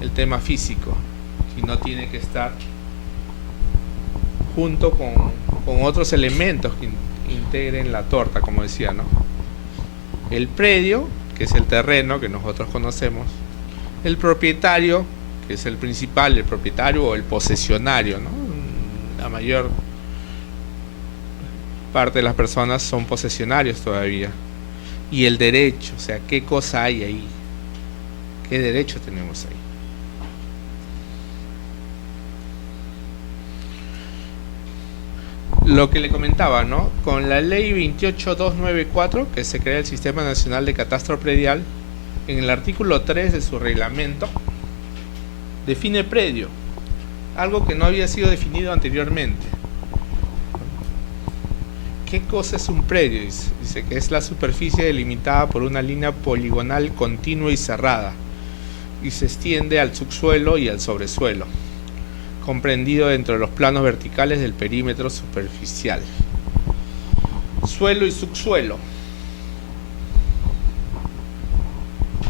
el tema físico, sino tiene que estar junto con otros elementos que integren la torta, como decía, ¿no? El predio, que es el terreno que nosotros conocemos, el propietario, que es el principal, el propietario o el posesionario, ¿no? La mayor parte de las personas son posesionarios todavía. Y el derecho, o sea, ¿qué cosa hay ahí? ¿Qué derecho tenemos ahí? Lo que le comentaba, ¿no? Con la ley 28294, que se crea el Sistema Nacional de Catastro Predial, en el artículo 3 de su reglamento, define predio, algo que no había sido definido anteriormente. ¿Qué cosa es un predio? Dice que es la superficie delimitada por una línea poligonal continua y cerrada, y se extiende al subsuelo y al sobresuelo, comprendido dentro de los planos verticales del perímetro superficial. Suelo y subsuelo.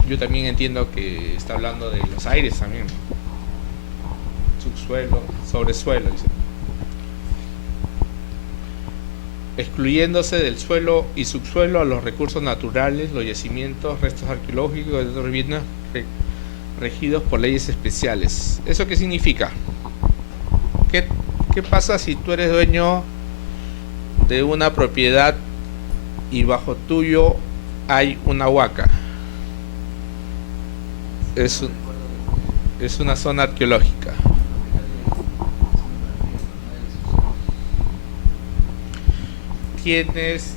Yo también entiendo que está hablando de los aires también. Subsuelo, sobresuelo, dice. Excluyéndose del suelo y subsuelo a los recursos naturales, los yacimientos, restos arqueológicos y otros bienes regidos por leyes especiales. ¿Eso qué significa? ¿Qué pasa si tú eres dueño de una propiedad y bajo tuyo hay una huaca? Es una zona arqueológica. Tienes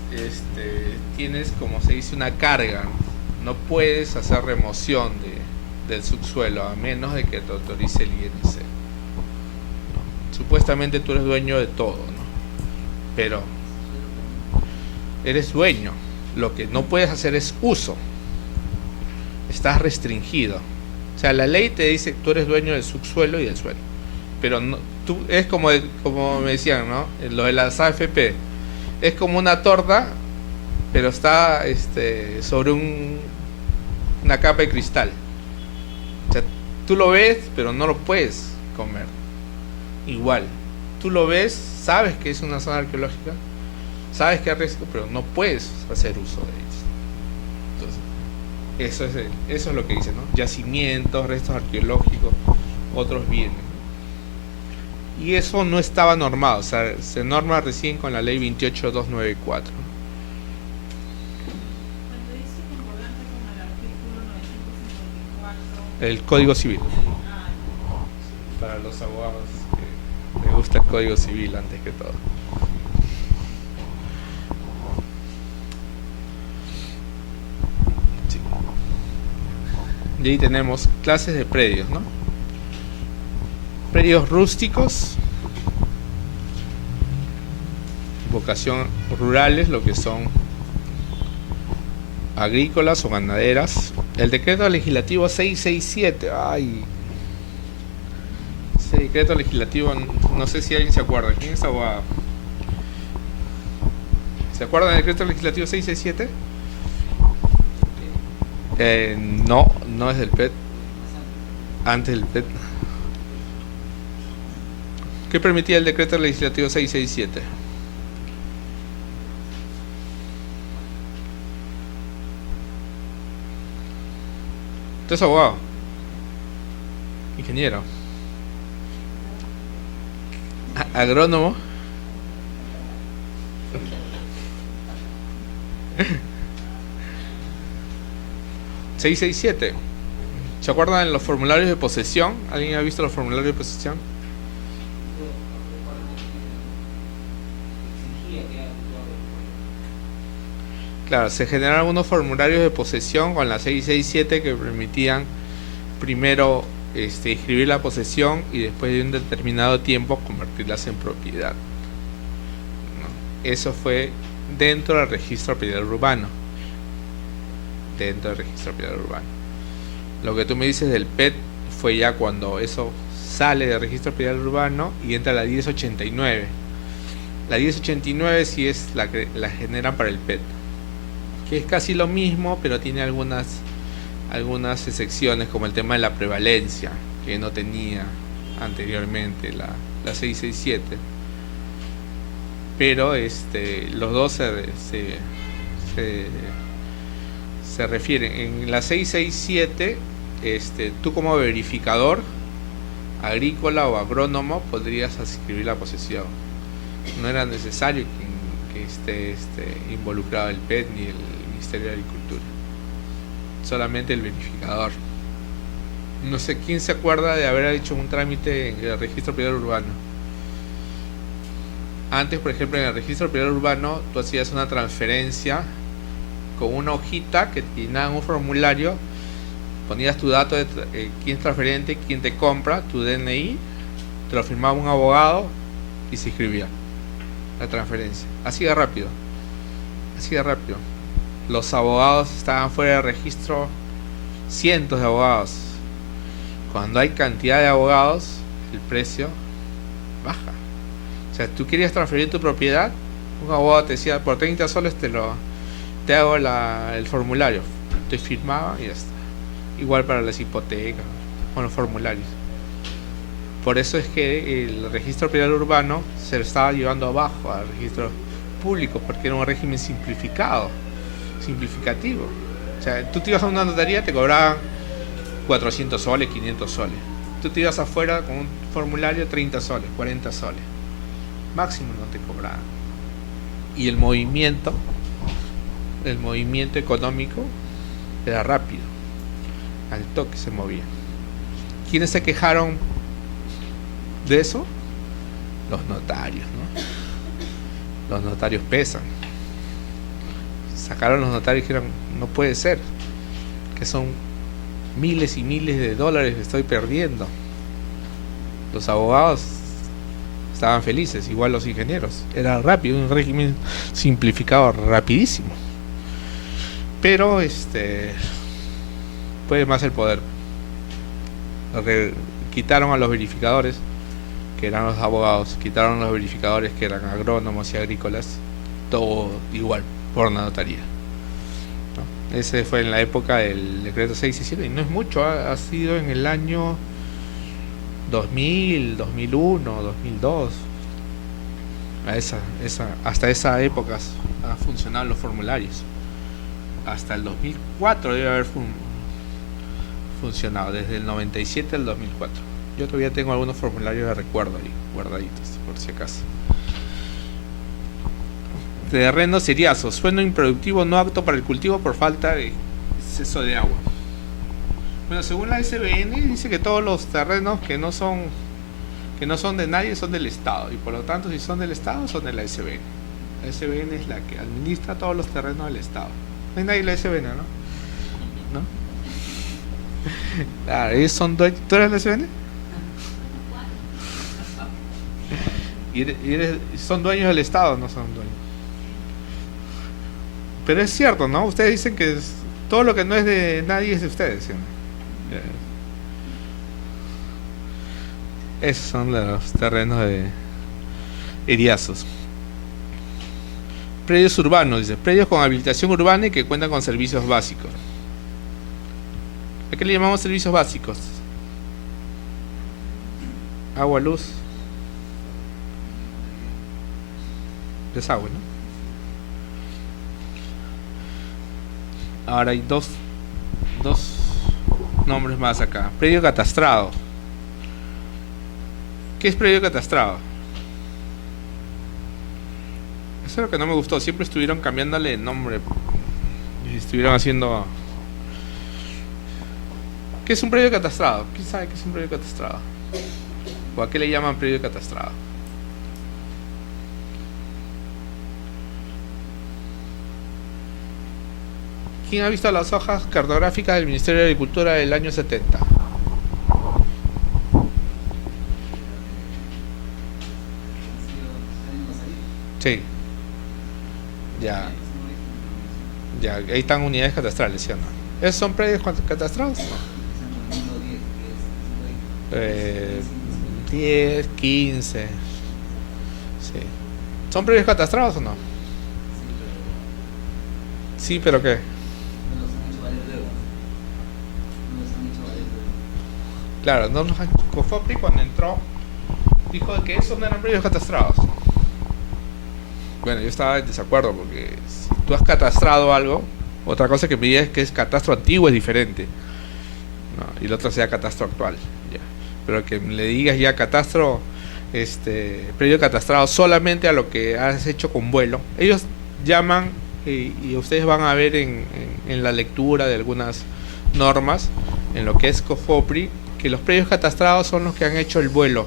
como se dice una carga. No puedes hacer remoción del subsuelo a menos de que te autorice el INC. Supuestamente tú eres dueño de todo, ¿no? Pero eres dueño. Lo que no puedes hacer es uso. Estás restringido. O sea, la ley te dice que tú eres dueño del subsuelo y del suelo. Pero no, tú es como me decían, ¿no? Lo de las AFP. Es como una torta, pero está sobre una capa de cristal. O sea, tú lo ves, pero no lo puedes comer. Igual, tú lo ves, sabes que es una zona arqueológica, sabes que hay riesgo, pero no puedes hacer uso de ellos. Entonces, eso es lo que dice, ¿no? Yacimientos, restos arqueológicos, otros bienes. Y eso no estaba normado, o sea, se norma recién con la ley 28294. Cuando dice concordante con el artículo 954... El Código Civil. Para los abogados que les gusta el Código Civil antes que todo. Sí. Y ahí tenemos clases de predios, ¿no? Predios rústicos, vocación rurales, lo que son agrícolas o ganaderas. El decreto legislativo 667, ese decreto legislativo, no sé si alguien se acuerda. ¿Quién es abogado? ¿Se acuerdan del decreto legislativo 667? No es del PET. Antes del PET. ¿Qué permitía el decreto legislativo 667? ¿Tú eres abogado? Ingeniero. Agrónomo. 667. ¿Se acuerdan de los formularios de posesión? ¿Alguien ha visto los formularios de posesión? Claro, se generaron unos formularios de posesión con la 667 que permitían primero escribir la posesión y después de un determinado tiempo convertirlas en propiedad, ¿no? Eso fue dentro del registro predial urbano. Dentro del registro predial urbano. Lo que tú me dices del PET fue ya cuando eso sale del registro predial urbano y entra la 1089. La 1089 sí es la que la generan para el PET, que es casi lo mismo, pero tiene algunas excepciones, como el tema de la prevalencia, que no tenía anteriormente la 667. Pero los dos se refieren. En la 667, tú como verificador agrícola o agrónomo podrías adscribir la posesión. No era necesario que esté involucrado el PET ni el Ministerio de Agricultura, solamente el verificador. No sé quién se acuerda de haber hecho un trámite en el registro predial urbano. Antes, por ejemplo, en el registro predial urbano tú hacías una transferencia con una hojita que te llenaba un formulario, ponías tu dato de quién es transferente, quién te compra, tu DNI, te lo firmaba un abogado y se escribía la transferencia. Así de rápido. Los abogados estaban fuera de registro, cientos de abogados. Cuando hay cantidad de abogados, el precio baja. O sea, tú querías transferir tu propiedad, un abogado te decía, por 30 soles te hago el formulario, te firmaba y ya está. Igual para las hipotecas, con los formularios. Por eso es que el registro predial urbano se lo estaba llevando abajo al registro público, porque era un régimen simplificativo. O sea, tú te ibas a una notaría, te cobraban 400 soles, 500 soles. Tú te ibas afuera con un formulario, 30 soles, 40 soles. Máximo no te cobraban. Y el movimiento económico era rápido. Al toque se movía. ¿Quiénes se quejaron de eso? Los notarios, ¿no? Los notarios pesan. Sacaron los notarios y dijeron, no puede ser, que son miles y miles de dólares que estoy perdiendo. Los abogados estaban felices, igual los ingenieros. Era rápido, un régimen simplificado rapidísimo. Pero puede más el poder. Quitaron a los verificadores, que eran los abogados, quitaron a los verificadores, que eran agrónomos y agrícolas, todo igual, por una notaría, ¿no? Ese fue en la época del decreto 667, y no es mucho, ha sido en el año 2000, 2001, 2002. Hasta esa época han funcionado los formularios. Hasta el 2004 debe haber funcionado, desde el 97 al 2004. Yo todavía tengo algunos formularios de recuerdo ahí guardaditos, por si acaso. Terrenos eriazos, suelo improductivo no apto para el cultivo por falta de exceso de agua. Bueno, según la SBN dice que todos los terrenos que no son de nadie son del Estado, y por lo tanto, si son del Estado, son de la SBN. La SBN es la que administra todos los terrenos del Estado. No hay nadie en la SBN, ¿no? Claro, ellos son dueños. ¿Tú eres la SBN? Son dueños del Estado, no son dueños. Pero es cierto, ¿no? Ustedes dicen que todo lo que no es de nadie es de ustedes, ¿sí? Esos son los terrenos de eriazos. Predios urbanos, dice, predios con habilitación urbana y que cuentan con servicios básicos. ¿A qué le llamamos servicios básicos? Agua, luz, desagüe, ¿no? Ahora hay dos nombres más acá. Predio catastrado. ¿Qué es predio catastrado? Eso es lo que no me gustó. Siempre estuvieron cambiándole el nombre y estuvieron haciendo ¿Qué es un predio catastrado? ¿Quién sabe qué es un predio catastrado? ¿O a qué le llaman predio catastrado? ¿Quién ha visto las hojas cartográficas del Ministerio de Agricultura del año 70? Sí. Ya. Ya, ahí están unidades catastrales, ¿sí o no? ¿Esos son predios catastrados? 10, 15. Sí. ¿Son predios catastrados o no? Sí, pero ¿qué? Claro, no los han... Cofopri cuando entró dijo que esos no eran predios catastrados. Bueno, yo estaba en desacuerdo porque si tú has catastrado algo, otra cosa que me digas es que es catastro antiguo es diferente, ¿no? Y la otra sea catastro actual, ya. Pero que le digas ya catastro, predio catastrado solamente a lo que has hecho con vuelo. Ellos llaman, y ustedes van a ver en la lectura de algunas normas, en lo que es COFOPRI, que los predios catastrados son los que han hecho el vuelo,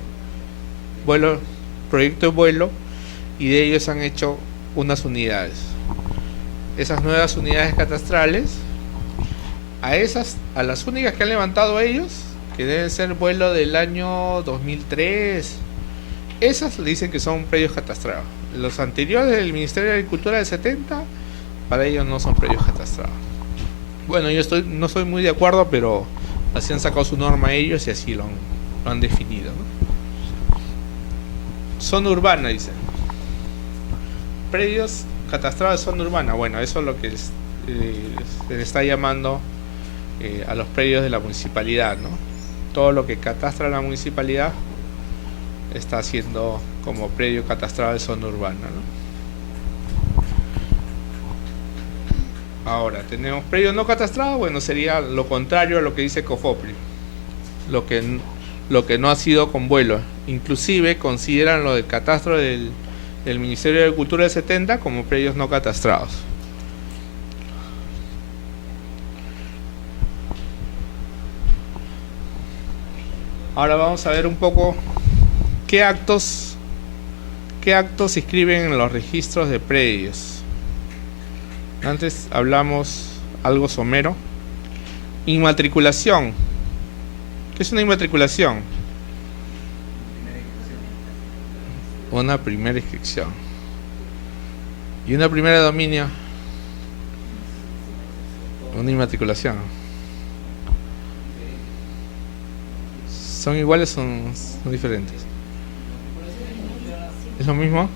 proyecto de vuelo, y de ellos han hecho unas unidades. Esas nuevas unidades catastrales, a las únicas que han levantado ellos, que deben ser vuelo del año 2003, esas le dicen que son predios catastrados. Los anteriores del Ministerio de Agricultura del 70, para ellos no son predios catastrados. Bueno, yo no estoy muy de acuerdo, pero así han sacado su norma ellos y así lo han definido, ¿no? Zona urbana, dicen. Predios catastrados de zona urbana. Bueno, eso es lo que se le está llamando a los predios de la municipalidad, ¿no? Todo lo que catastra la municipalidad está haciendo como predio catastrado de zona urbana, ¿no? Ahora, tenemos predio no catastrado. Bueno, sería lo contrario a lo que dice COFOPRI, lo que no ha sido con vuelo. Inclusive consideran lo del catastro del Ministerio de Agricultura del 70 como predios no catastrados. Ahora vamos a ver un poco qué actos se inscriben en los registros de predios. Antes hablamos algo somero. Inmatriculación. ¿Qué es una inmatriculación? Una primera inscripción. ¿Y una primera dominio? Una inmatriculación. ¿Son iguales o son diferentes? ¿Es lo mismo?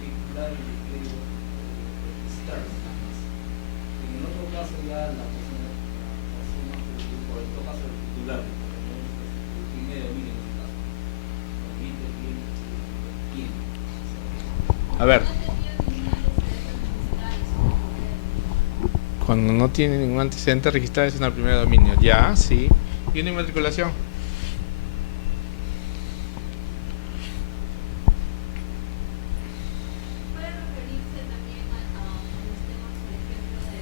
A ver, cuando no tiene ningún antecedente registrado es una primera dominio. Ya, sí. ¿Y una inmatriculación? Puede referirse también a los temas, por ejemplo, de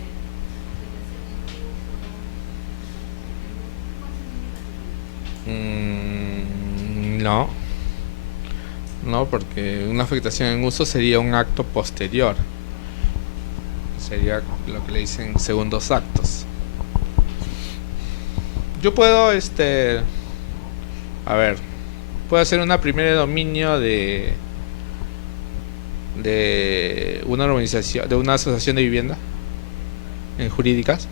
detención en uso. No. No, porque una afectación en uso sería un acto posterior. Sería lo que le dicen segundos actos. Yo puedo, puedo hacer una primera dominio de una organización, de una asociación de vivienda en jurídicas.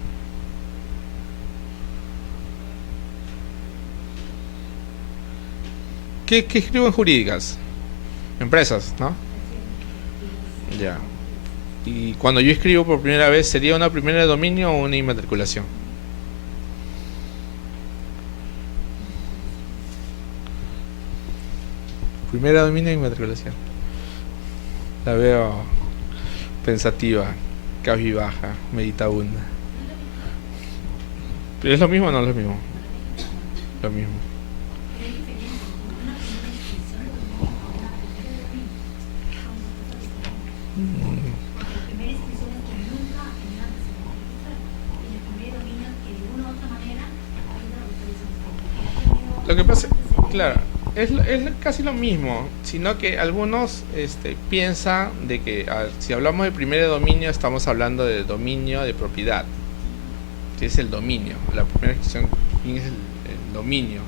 ¿Qué escribo en jurídicas? Empresas, ¿no? Ya. Y cuando yo escribo por primera vez, ¿sería una primera dominio o una inmatriculación? Primera dominio e inmatriculación. La veo pensativa, cabizbaja, meditabunda. ¿Pero es lo mismo o no es lo mismo? Lo mismo. Lo que pasa, claro, es casi lo mismo, sino que algunos piensan de que si hablamos de primer dominio estamos hablando de dominio de propiedad, que es el dominio. La primera descripción es el dominio.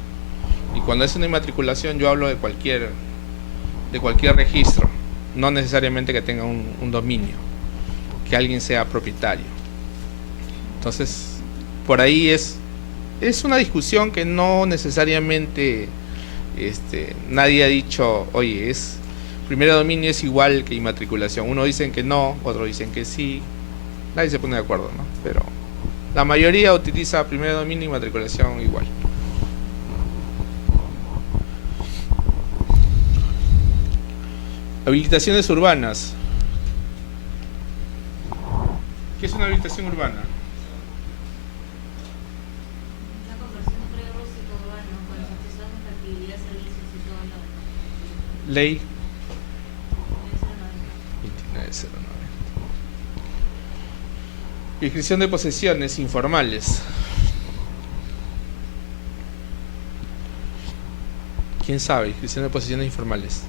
Y cuando es una inmatriculación yo hablo de cualquier registro, no necesariamente que tenga un dominio, que alguien sea propietario. Entonces, por ahí es una discusión que no necesariamente nadie ha dicho, oye, primer dominio es igual que inmatriculación. Unos dicen que no, otros dicen que sí. Nadie se pone de acuerdo, ¿no? Pero la mayoría utiliza primer dominio y inmatriculación igual. Habilitaciones urbanas. ¿Qué es una habilitación urbana? La conversión de predios urbanos con los accesos de actividad, servicios y todo lo demás. Ley 2909. 2909. Inscripción de posesiones informales. ¿Quién sabe? Inscripción de posesiones informales.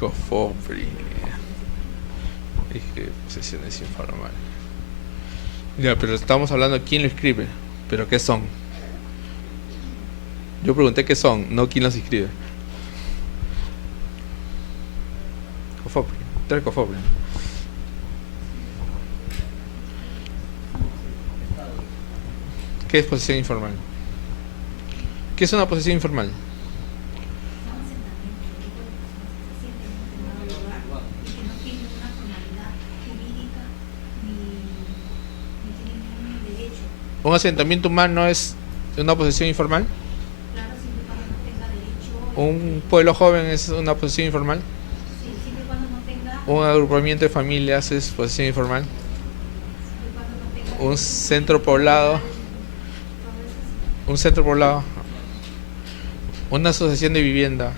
COFOPRI. Posesiones informales. Ya, pero estamos hablando de quién lo escribe. ¿Pero qué son? Yo pregunté qué son, no quién los escribe. COFOPRI. Tres COFOPRI. ¿Qué es posesión informal? ¿Qué es una posesión informal? ¿Un asentamiento humano es una posesión informal? ¿Un pueblo joven es una posesión informal? ¿Un agrupamiento de familias es posesión informal? ¿Un centro poblado? ¿Un centro poblado? ¿Una asociación de vivienda?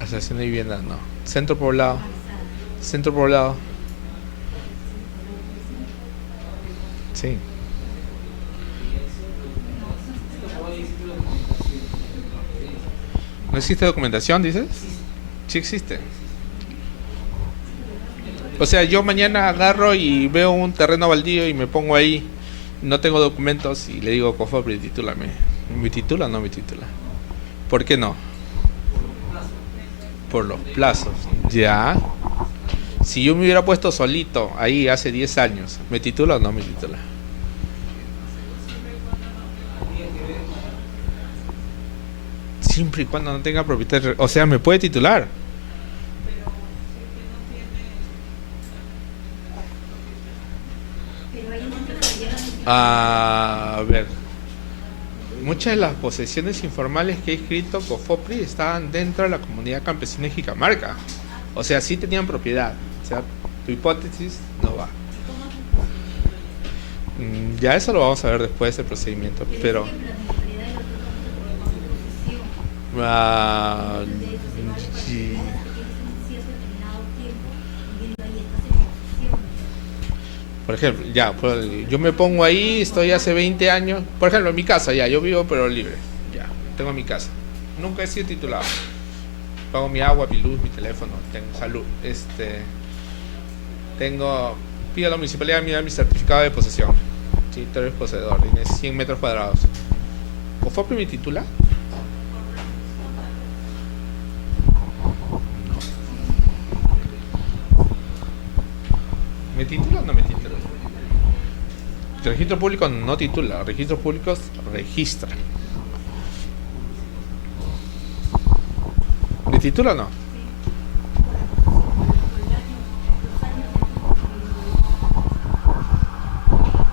Asociación de vivienda, no. Centro poblado. Centro poblado. Sí. ¿No existe documentación, dices? Sí existe. O sea, yo mañana agarro y veo un terreno baldío y me pongo ahí, no tengo documentos y le digo, COFOPRI, titúlame. ¿Me titula o no me titula? ¿Por qué no? Por los plazos. Ya. Si yo me hubiera puesto solito ahí hace 10 años, ¿me titula o no me titula? Siempre y cuando no tenga propietario. O sea, me puede titular. A ver. Muchas de las posesiones informales que he escrito COFOPRI estaban dentro de la comunidad campesina de Jicamarca. O sea, sí tenían propiedad. O sea, tu hipótesis no va. Ya eso lo vamos a ver después del procedimiento. Pero... sí. Por ejemplo, ya, yo me pongo ahí, estoy hace 20 años. Por ejemplo, en mi casa, ya, yo vivo pero libre. Ya, tengo mi casa. Nunca he sido titulado. Pago mi agua, mi luz, mi teléfono, tengo salud. Pido a la municipalidad, me da mi certificado de posesión. Sí, tú eres poseedor, tienes 100 metros cuadrados. ¿COFOPRI me titula? ¿Me titula o no me titula? El registro público no titula, registros públicos registran. ¿Me titula o no?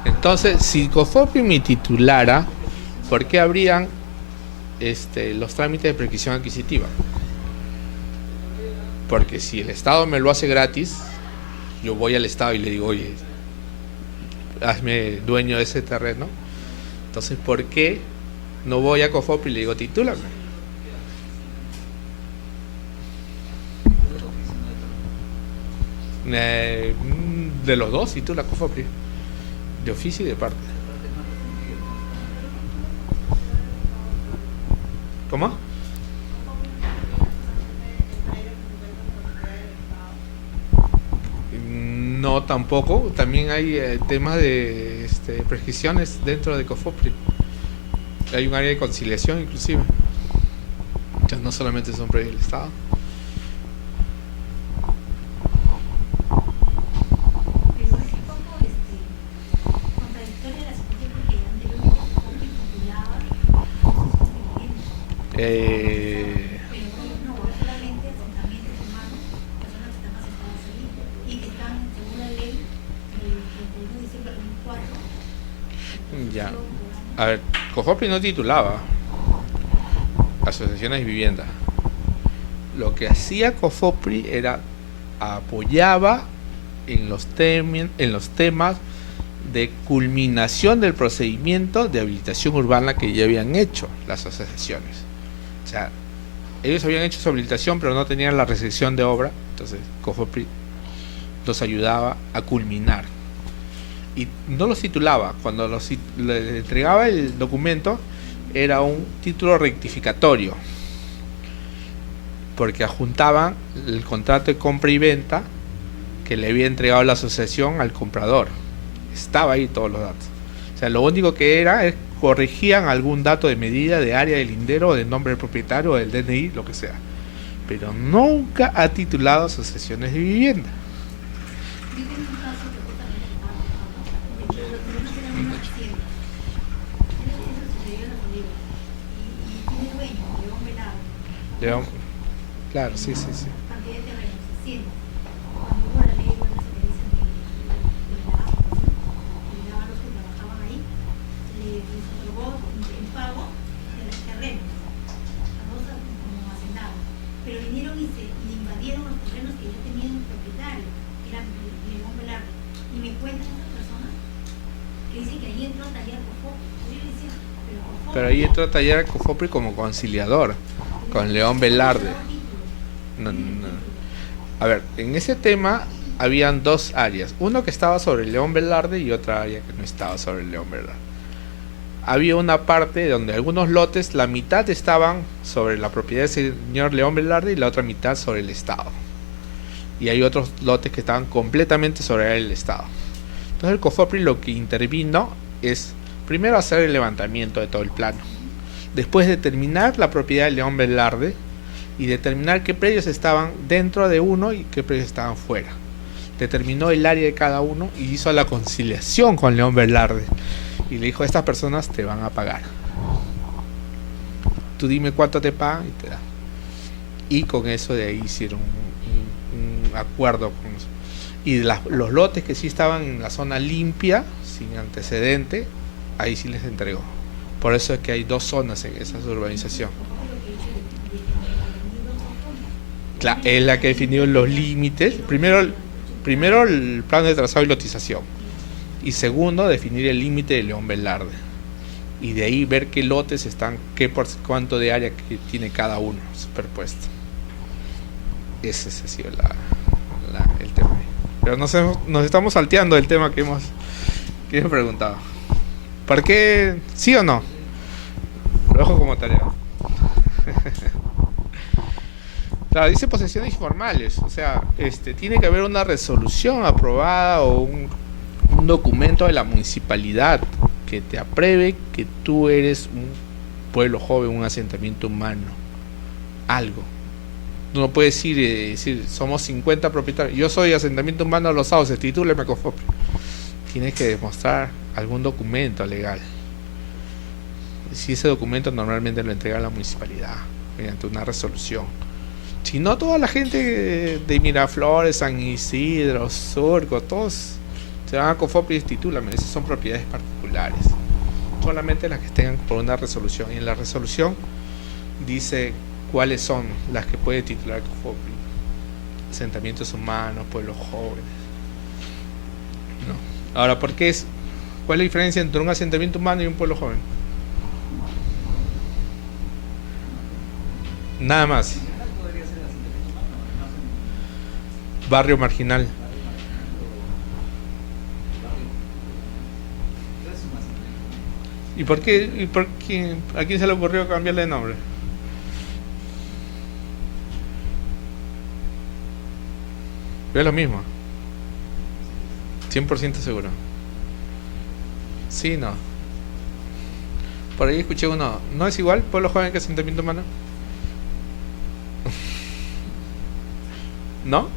Entonces, si COFOPRI me titulara, ¿por qué habrían los trámites de prescripción adquisitiva? Porque si el Estado me lo hace gratis, yo voy al Estado y le digo, oye, hazme dueño de ese terreno. Entonces, ¿por qué no voy a COFOPRI y le digo, titúlame? De los dos, titula COFOPRI. De oficio y de parte. ¿Cómo? No, tampoco. También hay temas de prescripciones dentro de COFOPRI. Hay un área de conciliación inclusive. Ya no solamente son predios del Estado. Pero es un poco contradictoria la situación porque anteriormente COFOPRI postulaba pero no, ahora solamente asentamientos humanos, personas que están asentadas ahí y que están según la ley del 31 de diciembre de 2004. Ya. A ver, COFOPRI no titulaba asociaciones de vivienda. Lo que hacía COFOPRI era apoyaba en los temas de culminación del procedimiento de habilitación urbana que ya habían hecho las asociaciones. O sea, ellos habían hecho su habilitación pero no tenían la recepción de obra, entonces COFOPRI los ayudaba a culminar. Y no los titulaba, cuando le entregaba el documento era un título rectificatorio, porque adjuntaban el contrato de compra y venta que le había entregado la asociación al comprador. Estaba ahí todos los datos. O sea, lo único que era es corregían algún dato de medida, de área, de lindero, del nombre del propietario, del DNI, lo que sea. Pero nunca ha titulado asociaciones de vivienda. Yo tengo un caso que justamente estaba de los terrenos eran una hacienda. Eso sucedió en la Bolívar. Y tiene dueño, León Velarde. Claro, sí. Cantidad de terrenos, haciendas. Cuando hubo la ley, bueno, se le dicen de la a los que trabajaban ahí, les otorgó el pago de los terrenos, a dos como hacendados. Pero vinieron y invadieron los terrenos que ya tenían un propietario, que era León Velarde. Y me cuentan esas personas que dicen que ahí entró a tallar COFOPRI. Yo le decía, pero COFOPRI. Pero ahí entró a tallar COFOPRI como conciliador con León Velarde. No. A ver, en ese tema habían dos áreas. Uno que estaba sobre León Velarde y otra área que no estaba sobre León Velarde. Había una parte donde algunos lotes, la mitad estaban sobre la propiedad del señor León Velarde y la otra mitad sobre el Estado. Y hay otros lotes que estaban completamente sobre el Estado. Entonces el COFOPRI lo que intervino es primero hacer el levantamiento de todo el plano. Después determinar la propiedad de León Velarde y determinar qué predios estaban dentro de uno y qué predios estaban fuera. Determinó el área de cada uno y hizo la conciliación con León Velarde. Y le dijo, estas personas te van a pagar. Tú dime cuánto te pagan y te dan. Y con eso de ahí hicieron un acuerdo con eso. Y los lotes que sí estaban en la zona limpia, sin antecedente, ahí sí les entregó. Por eso es que hay dos zonas en esa urbanización. Claro, es la que ha definido los límites. Primero el plan de trazado y lotización. Y segundo, definir el límite de León Velarde. Y de ahí ver qué lotes están, cuánto de área que tiene cada uno superpuesto. Ese ha sido el tema. Pero nos estamos salteando el tema que hemos preguntado. ¿Por qué? ¿Sí o no? Lo dejo como tarea. Claro, dice posesiones informales. O sea, tiene que haber una resolución aprobada o un documento de la municipalidad que te apruebe que tú eres un pueblo joven, un asentamiento humano. Algo. Tú no puedes decir somos 50 propietarios. Yo soy asentamiento humano Los Sauces, titúleme COFOPRI. Tienes que demostrar algún documento legal. Si ese documento normalmente lo entrega la municipalidad mediante una resolución. Si no, toda la gente de Miraflores, San Isidro, Surco, todos se van a COFOPRI y titúlame. Esas son propiedades particulares. Solamente las que tengan por una resolución. Y en la resolución dice cuáles son las que puede titular COFOPRI. Asentamientos humanos, pueblos jóvenes. No. Ahora, ¿cuál es la diferencia entre un asentamiento humano y un pueblo joven? Nada más. Barrio marginal. ¿Y por qué? ¿A quién se le ocurrió cambiarle de nombre? Pero es lo mismo. 100% seguro. Sí, no. Por ahí escuché uno. ¿No es igual pueblo joven que asentamiento humano? ¿No?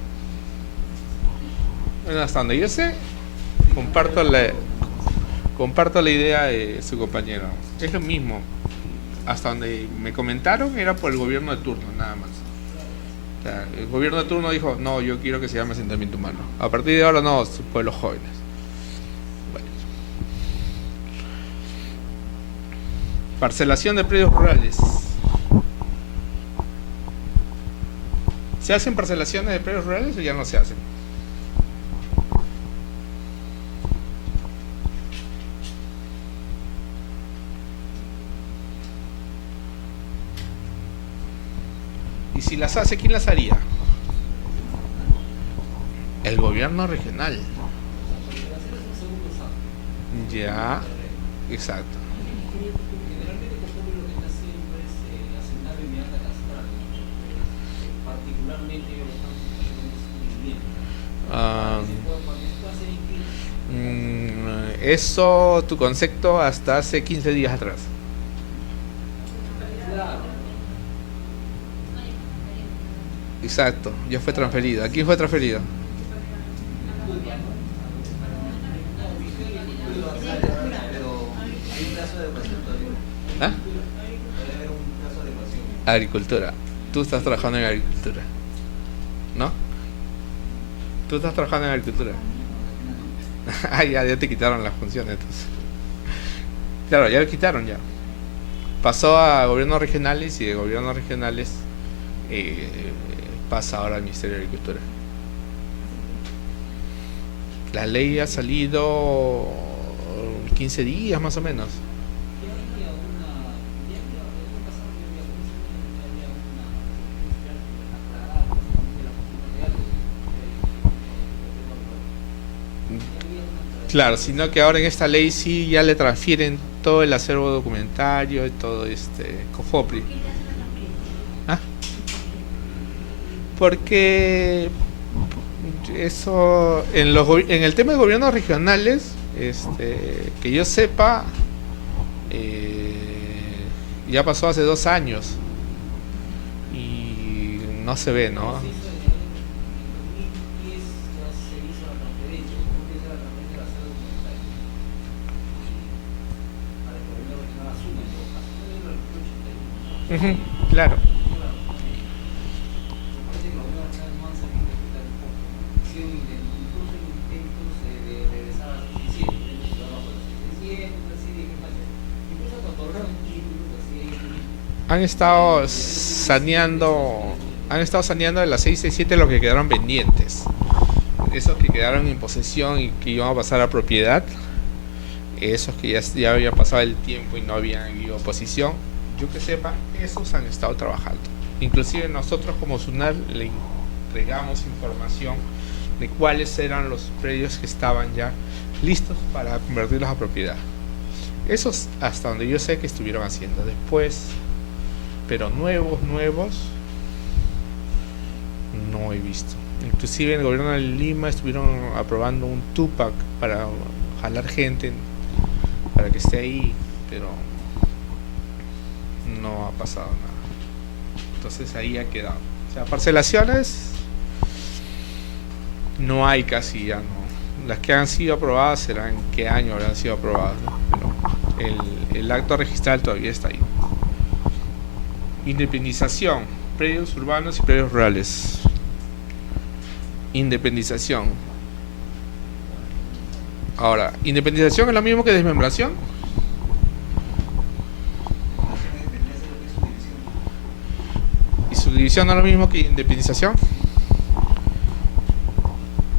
Bueno, hasta donde yo sé, comparto la idea de su compañero. Es lo mismo. Hasta donde me comentaron era por el gobierno de turno, nada más. O sea, el gobierno de turno dijo, no, yo quiero que se llame asentamiento humano. A partir de ahora no, pueblos jóvenes. Bueno. Parcelación de predios rurales. ¿Se hacen parcelaciones de predios rurales o ya no se hacen? Y si las hace, ¿quién las haría? El gobierno regional. Ya, exacto. Generalmente Costumbre lo que está haciendo es asignar vivienda catastral, particularmente los campos de vivienda. Eso, tu concepto hasta hace 15 días atrás. Claro. Exacto, ya fue transferido. ¿A quién fue transferido? Pero hay un plazo de educación todavía. ¿Ah? Debe haber un plazo de educación. Agricultura. Tú estás trabajando en agricultura. ¿No? Tú estás trabajando en agricultura. Ah, ya te quitaron las funciones entonces. Claro, ya lo quitaron ya. Pasó a gobiernos regionales y de gobiernos regionales pasa ahora al Ministerio de Agricultura. La ley ha salido 15 días más o menos. Claro, sino que ahora en esta ley sí ya le transfieren todo el acervo documentario y todo COFOPRI. ¿Ah? Porque eso en el tema de gobiernos regionales, que yo sepa, ya pasó hace 2 años y no se ve, ¿no? Claro. Han estado saneando de las 667 los que quedaron pendientes. Esos que quedaron en posesión y que iban a pasar a propiedad, esos que ya había pasado el tiempo y no habían habido oposición, yo que sepa, esos han estado trabajando. Inclusive nosotros como SUNAR le entregamos información de cuáles eran los predios que estaban ya listos para convertirlos a propiedad. Esos hasta donde yo sé que estuvieron haciendo. Después, pero nuevos no he visto. Inclusive en el gobierno de Lima estuvieron aprobando un Tupac para jalar gente para que esté ahí, pero no ha pasado nada. Entonces ahí ha quedado. O sea, parcelaciones no hay casi, ya no. Las que han sido aprobadas serán qué año habrán sido aprobadas, ¿no? Pero el acto registral todavía está ahí. Independización, predios urbanos y predios rurales. Independización. Ahora, ¿independización es lo mismo que desmembración? ¿Y subdivisión no es lo mismo que independización?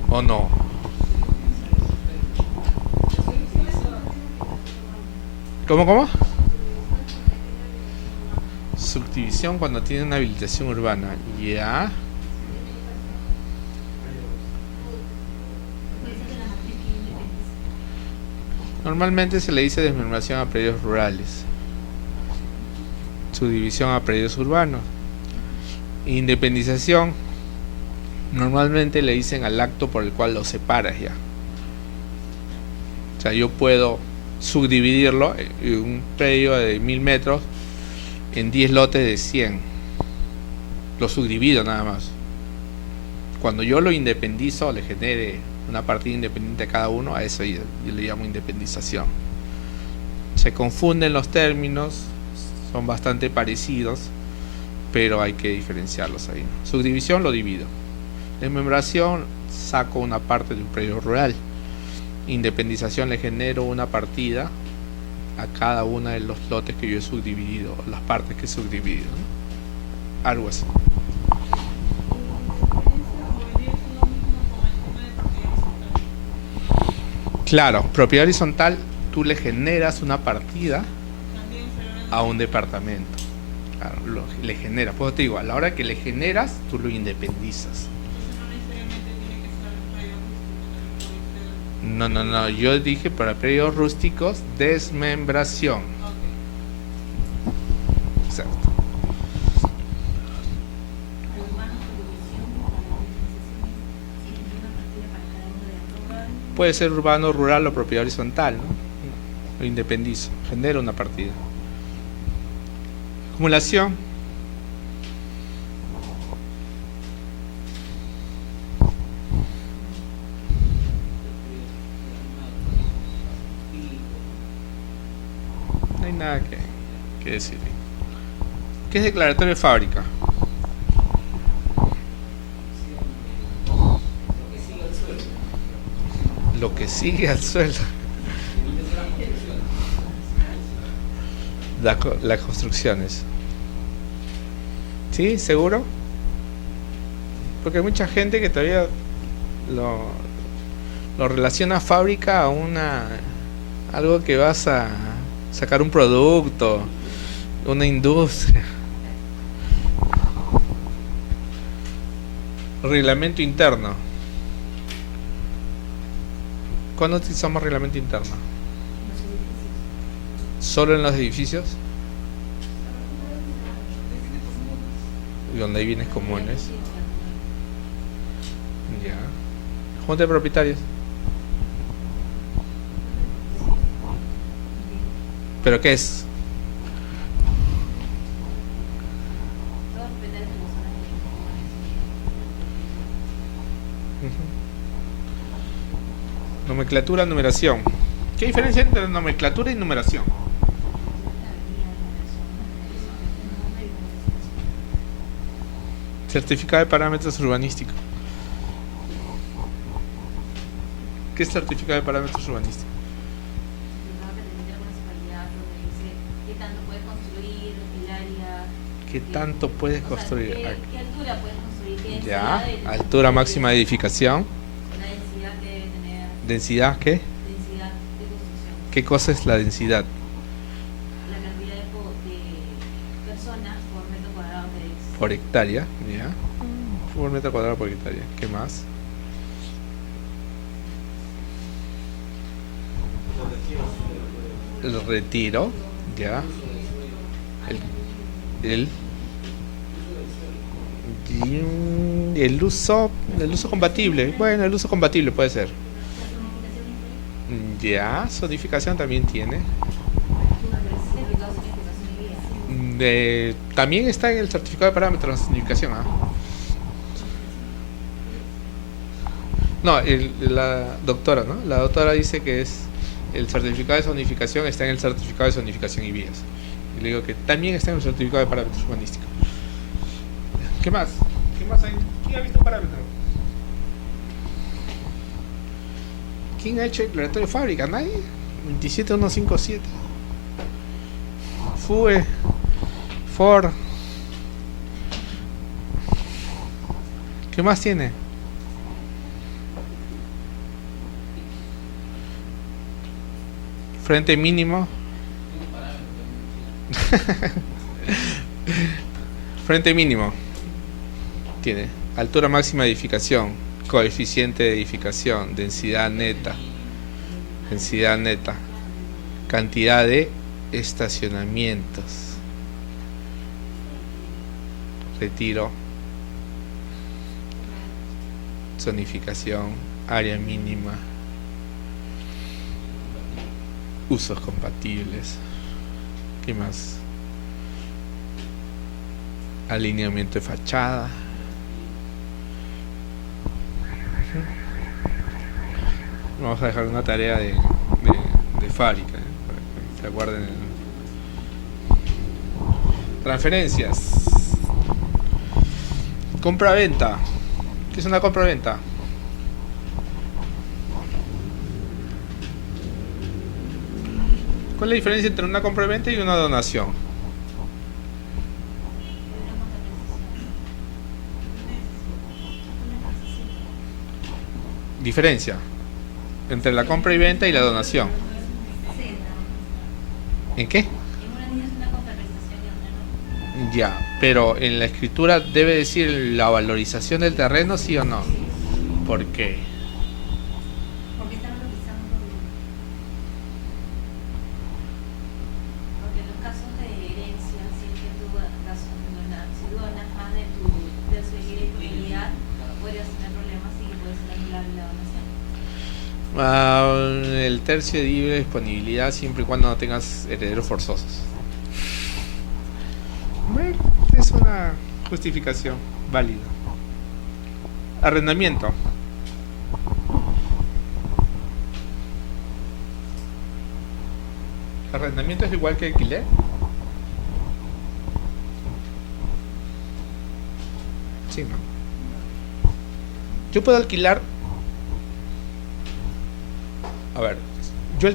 ¿O no? ¿Cómo? Subdivisión cuando tiene una habilitación urbana. Ya. Normalmente se le dice desmembración a predios rurales, subdivisión a predios urbanos, independización Normalmente le dicen al acto por el cual lo separas ya. O sea, yo puedo subdividirlo en un predio de 1000 metros en 10 lotes de 100. Lo subdivido nada más. Cuando yo lo independizo, le genere una partida independiente a cada uno, a eso yo le llamo independización. Se confunden los términos, son bastante parecidos, pero hay que diferenciarlos ahí. Subdivisión lo divido. Desmembración, saco una parte de un predio rural. Independización, le genero una partida a cada uno de los lotes que yo he subdividido, las partes que he subdividido, ¿no? Algo así. Claro, propiedad horizontal, tú le generas una partida a un departamento. Claro, le generas. Pues te digo, a la hora que le generas, tú lo independizas. No, yo dije para predios rústicos, desmembración. Exacto. Puede ser urbano, rural o propiedad horizontal, ¿no? Lo independizo, genero una partida. Acumulación. No hay nada que decir. ¿Qué es declaratorio de fábrica? Lo que sigue al suelo. Las construcciones. ¿Sí? ¿Seguro? Porque hay mucha gente que todavía lo relaciona fábrica a algo que vas a sacar un producto, una industria. Reglamento interno. ¿Cuándo utilizamos reglamento interno? ¿Solo en los edificios? Donde hay bienes comunes. Ya. Junta de propietarios. ¿Pero qué es? Nomenclatura, numeración. ¿Qué diferencia entre nomenclatura y numeración? Certificado de parámetros urbanísticos. ¿Qué es certificado de parámetros urbanísticos? ¿Qué tanto puedes construir? ¿Qué altura puedes construir? ¿Qué Ya, densidad de altura máxima de edificación. la densidad que debe tener? ¿Densidad qué? Densidad de construcción. ¿Qué cosa es la densidad? La cantidad de personas por metro cuadrado que es. Por hectárea, ya. Por metro cuadrado por hectárea. ¿Qué más? El retiro, ya. El uso compatible. Bueno, el uso compatible puede ser. Ya, zonificación también tiene. También está en el certificado de parámetros de zonificación. No, la doctora, ¿no? La doctora dice que es el certificado de zonificación está en el certificado de zonificación y vías. Y le digo que también está en el certificado de parámetros urbanísticos. ¿Qué más? ¿Qué más hay? ¿Quién ha visto parámetros? ¿Quién ha hecho el declaratorio de fábrica? ¿Nadie? 27157. FUE. Ford. ¿Qué más tiene? Frente mínimo. Frente mínimo. Tiene altura máxima de edificación, coeficiente de edificación, densidad neta, cantidad de estacionamientos, retiro, zonificación, área mínima, usos compatibles, ¿qué más? Alineamiento de fachada. Vamos a dejar una tarea de fábrica, para que se acuerden. Transferencias. Compra-venta. ¿Qué es una compra-venta? ¿Cuál es la diferencia entre una compra-venta y una donación? Diferencia entre la compra y venta y la donación. ¿En qué? En una niña es una contraprestación y en otra no. Ya, pero en la escritura debe decir la valorización del terreno, ¿sí o no? ¿Por qué? Porque están valorizando Porque en los casos de herencia, si es que tú si donas más de tu tercio de disponibilidad, podrías tener problemas y puedes anular la donación. El tercio de libre disponibilidad siempre y cuando no tengas herederos forzosos. Bueno, es una justificación válida. Arrendamiento. ¿Arrendamiento es igual que alquiler? Sí, ¿no? Yo puedo alquilar. A ver, yo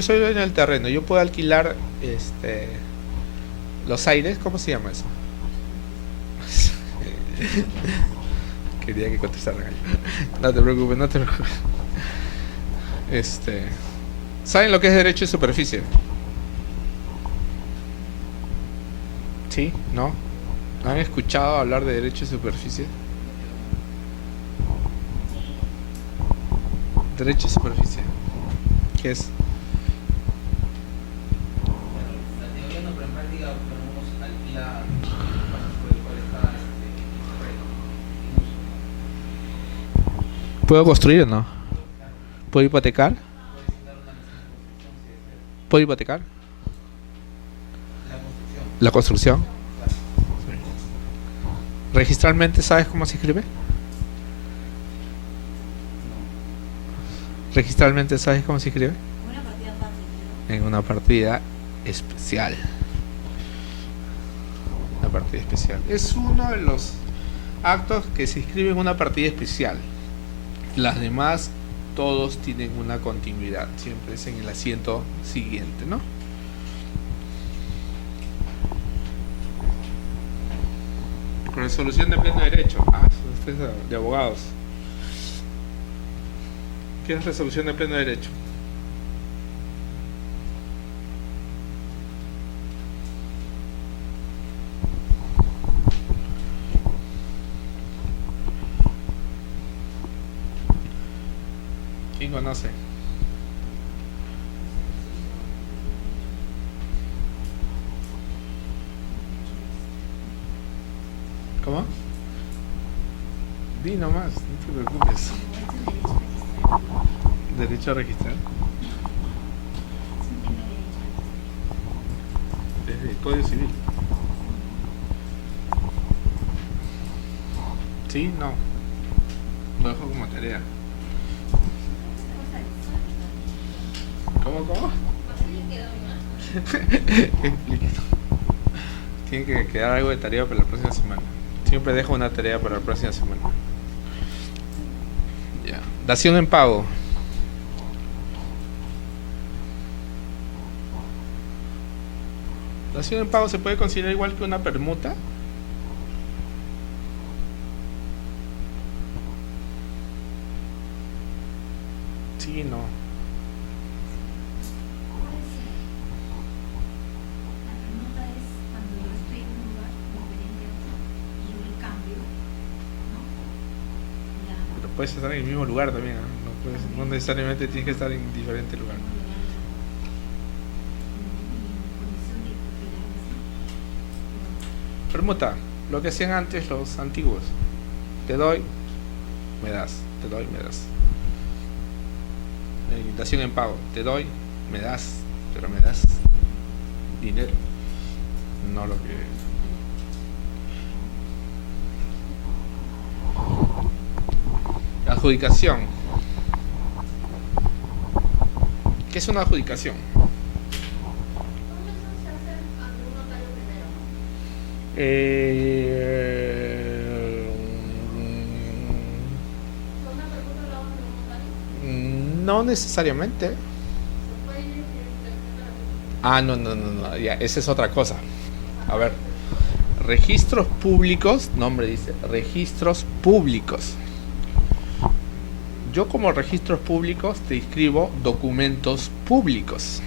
soy dueño del terreno, yo puedo alquilar los aires, ¿cómo se llama eso? Quería que contestara. No te preocupes, no te preocupes. ¿Saben lo que es derecho de superficie? ¿Sí? ¿No? ¿Han escuchado hablar de derecho de superficie? Derecho de superficie. ¿Qué es? Bueno, la teoría no, pero en práctica podemos alquilar espacios por el cual está el terreno en uso, ¿no? ¿Puedo construir o no? ¿Puedo hipotecar? Puedes dar una licencia de construcción si deseas. ¿Puedo hipotecar? La construcción. ¿La construcción? ¿Registralmente sabes cómo se escribe? ¿Registralmente sabes cómo se escribe? Una partida fácil, ¿no? En una partida especial. Una partida especial. Es uno de los actos que se inscribe en una partida especial. Las demás, todos tienen una continuidad. Siempre es en el asiento siguiente, ¿no? Resolución de pleno derecho. Esto es de abogados. ¿Qué es resolución de pleno derecho? ¿Quién conoce? ¿Cómo? Di nomás, no te preocupes. Derecho a registrar. Desde el Código Civil. Sí, no. Lo dejo como tarea. ¿Cómo? Explíquelo. Tiene que quedar algo de tarea para la próxima semana. Siempre dejo una tarea para la próxima semana. Ya. Dación en pago. Dación en pago se puede considerar igual que una permuta. Sí, no. La pregunta es cuando yo estoy en un lugar diferente a otro y yo le cambio, ¿no? Pero puedes estar en el mismo lugar también, ¿no? No necesariamente tienes que estar en diferente lugar. Permuta, lo que hacían antes los antiguos. Te doy me das, te doy, me das. Dación en pago, te doy, me das, pero me das dinero, no lo que... Adjudicación. ¿Qué es una adjudicación? ¿Cómo eso se hace ante un notario primero? ¿Son una pregunta de la orden de un notario? No necesariamente. ¿Se puede ir y interpretar Ah, no, ya, esa es otra cosa. A ver, registros públicos, nombre dice, registros públicos. Yo como registros públicos te inscribo documentos públicos.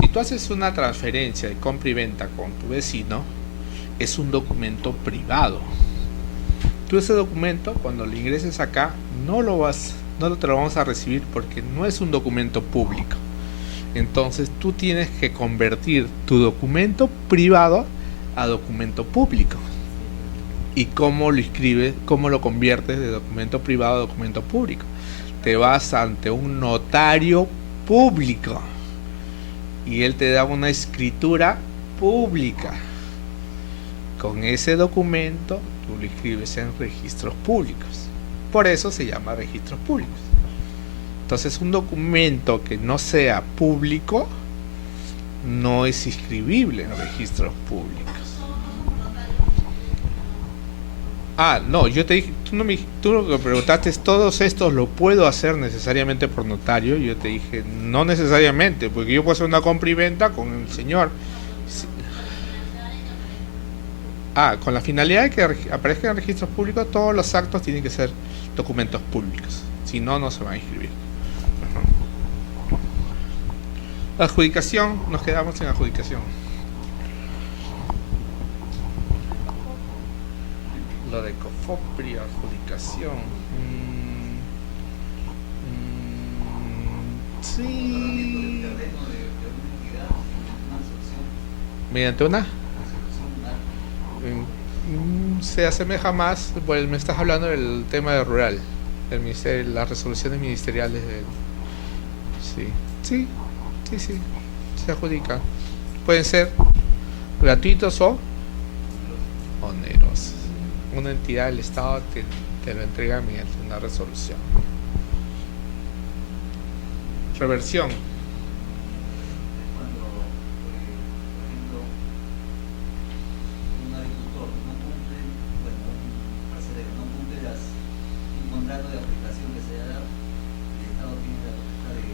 Si tú haces una transferencia de compra y venta con tu vecino, es un documento privado. Tú ese documento, cuando lo ingreses acá, no te lo vamos a recibir porque no es un documento público. Entonces tú tienes que convertir tu documento privado a documento público. ¿Y cómo lo inscribes? ¿Cómo lo conviertes de documento privado a documento público? Te vas ante un notario público y él te da una escritura pública. Con ese documento tú lo inscribes en registros públicos. Por eso se llama registros públicos. Entonces un documento que no sea público no es inscribible en registros públicos. Ah, no, yo te dije, tú lo que preguntaste es, ¿todos estos lo puedo hacer necesariamente por notario? Yo te dije, no necesariamente, porque yo puedo hacer una compra y venta con el señor. Sí. Ah, con la finalidad de que aparezcan en registros públicos, todos los actos tienen que ser documentos públicos. Si no, no se van a inscribir. Adjudicación, nos quedamos en adjudicación. Lo de COFOPRI, adjudicación. Sí. Mediante una. Se asemeja más, pues me estás hablando del tema de rural, del ministerio, las resoluciones ministeriales del... Sí, se adjudica. Pueden ser gratuitos o onerosos. Una entidad del Estado te lo entrega mediante una resolución. Reversión. Cuando, por ejemplo, un agricultor no cumple, un parcelero no cumple un contrato de aplicación que se da, el Estado tiene la potestad de...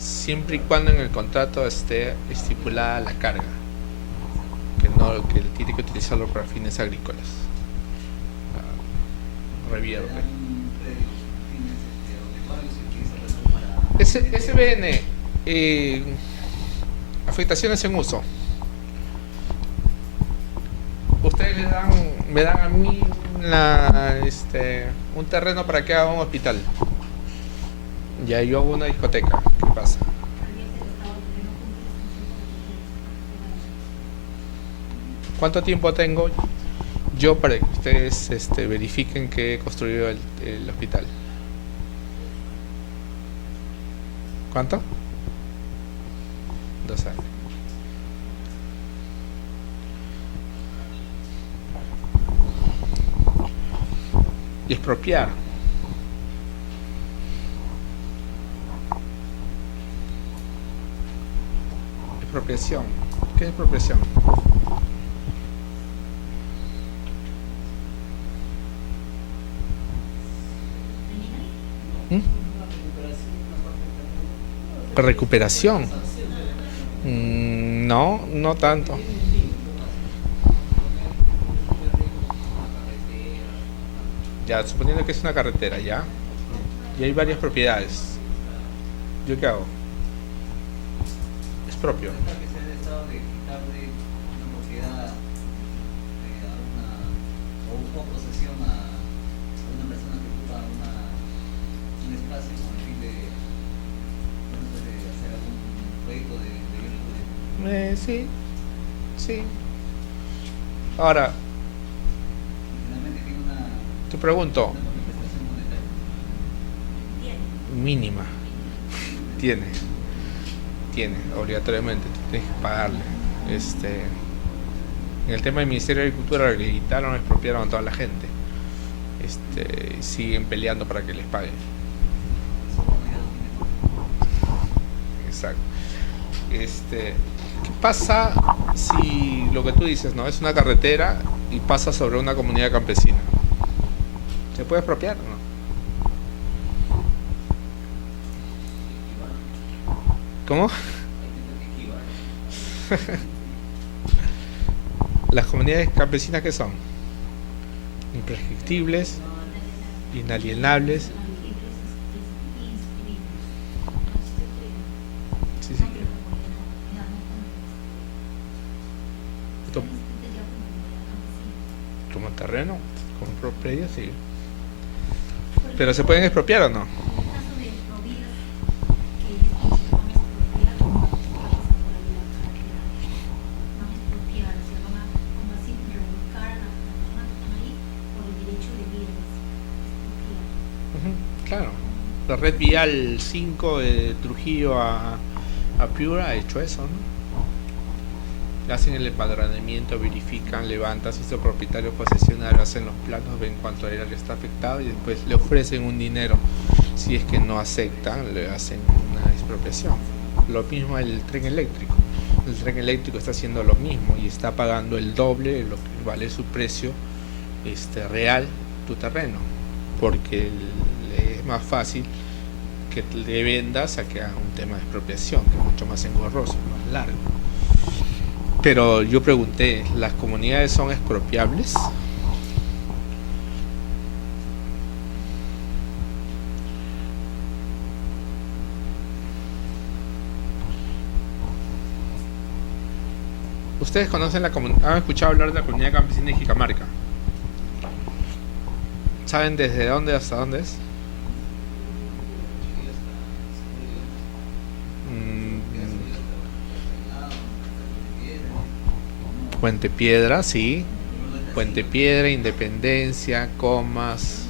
Siempre y cuando en el contrato esté estipulada la carga, que tiene que utilizarlo para fines agrícolas. Revierte. SBN, afectaciones en uso. Ustedes me dan a mí un terreno para que haga un hospital. Ya yo hago una discoteca. ¿Qué pasa? ¿Cuánto tiempo tengo yo para que ustedes verifiquen que he construido el hospital? ¿Cuánto? 2 años. Y expropiar. Expropiación. ¿Qué es expropiación? Recuperación. No tanto. Ya, suponiendo que es una carretera, ya. Y hay varias propiedades. ¿Yo qué hago? Es propio. Que sea el Estado de quitarle una propiedad o una posesión a una persona que ocupa un espacio con el fin de hacer algún proyecto de bien público. Sí. Ahora, Finalmente tiene una Te pregunto, Una prestación monetaria. mínima. Tiene, obligatoriamente, tienes que pagarle. En el tema del Ministerio de Agricultura le quitaron, expropiaron a toda la gente. Siguen peleando para que les paguen. Eso no ya lo tiene. Exacto. ¿Qué pasa si lo que tú dices, no, es una carretera y pasa sobre una comunidad campesina? ¿Se puede expropiar o no? ¿Cómo? Las comunidades campesinas, ¿qué son? Imprescriptibles, inalienables. Sí, sí. Como terreno, como propiedad, sí. Pero ¿se pueden expropiar o no? Claro, la red vial 5 de Trujillo a Piura ha hecho eso, ¿no? Hacen el empadronamiento, verifican, levantan si son propietarios posesionarios, hacen los planos, ven cuánto área está afectado y después le ofrecen un dinero. Si es que no aceptan, le hacen una expropiación. Lo mismo el tren eléctrico. El tren eléctrico está haciendo lo mismo y está pagando el doble de lo que vale su precio real tu terreno, porque es más fácil que le vendas a que haga un tema de expropiación, que es mucho más engorroso, más largo. Pero yo pregunté, ¿las comunidades son expropiables? ¿Ustedes conocen han escuchado hablar de la comunidad campesina de Jicamarca? ¿Saben desde dónde hasta dónde es? Puente Piedra, sí. Puente Piedra, Independencia, Comas.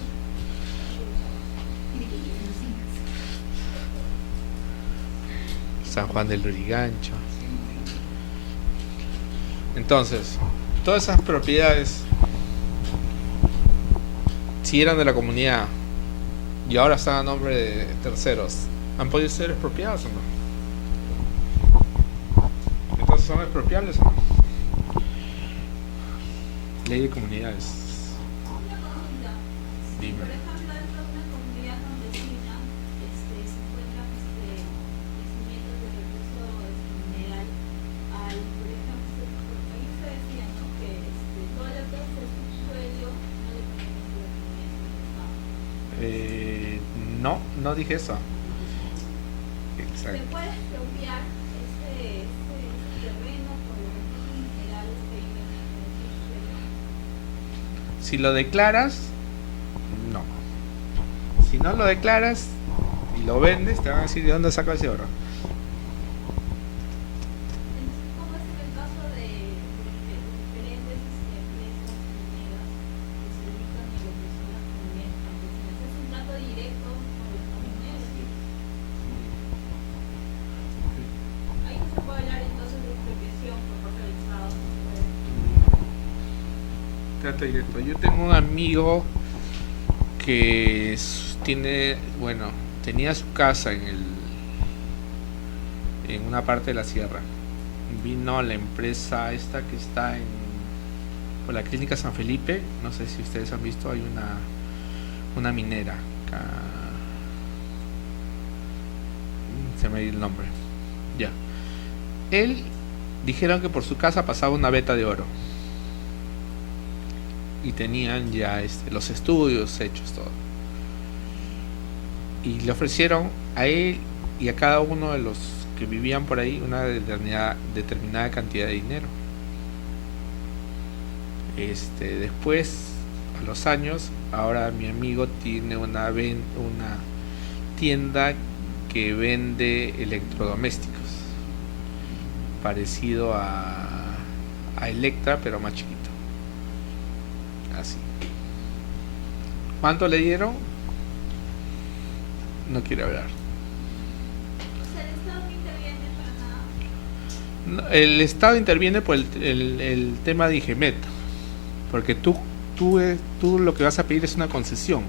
San Juan del Lurigancho. Entonces, todas esas propiedades, si eran de la comunidad y ahora están a nombre de terceros, ¿han podido ser expropiadas o no? Entonces, ¿son expropiables o no? Ley de comunidades. Una consulta. Si, Dime. por ejemplo, dentro de una comunidad campesina se encuentran yacimientos de recurso mineral, por ejemplo, ahí se decía, ¿no?, que toda la plaza de subsuelo no le pertenece a la comunidad, sino al Estado. No dije eso. ¿Se Exacto. puede expropiar ese terreno por los recursos minerales que hay en el subsuelo? Si lo declaras, no. Si no lo declaras y lo vendes, te van a decir de dónde sacas ese oro. Entonces, ¿cómo es en el caso de diferentes empresas mineras que se dedican a lo que son las comunidades campesinas? ¿Es un trato directo con los comuneros? Ahí no se puede hablar entonces de expropiación por parte del Estado. No se puede. Trato directo. Yo tengo un amigo que tenía su casa en una parte de la sierra. Vino la empresa esta que está por la clínica San Felipe, no sé si ustedes han visto, hay una minera. Se me dio el nombre. Ya. Él dijeron que por su casa pasaba una veta de oro. Y tenían ya los estudios hechos, todo. Y le ofrecieron a él y a cada uno de los que vivían por ahí una determinada cantidad de dinero. Después, a los años, ahora mi amigo tiene una tienda que vende electrodomésticos, parecido a Electra, pero más chiquito. Así. ¿Cuánto le dieron? No quiere hablar. O sea, el Estado no interviene para nada. El Estado interviene por el tema de IGEMET, porque tú lo que vas a pedir es una concesión.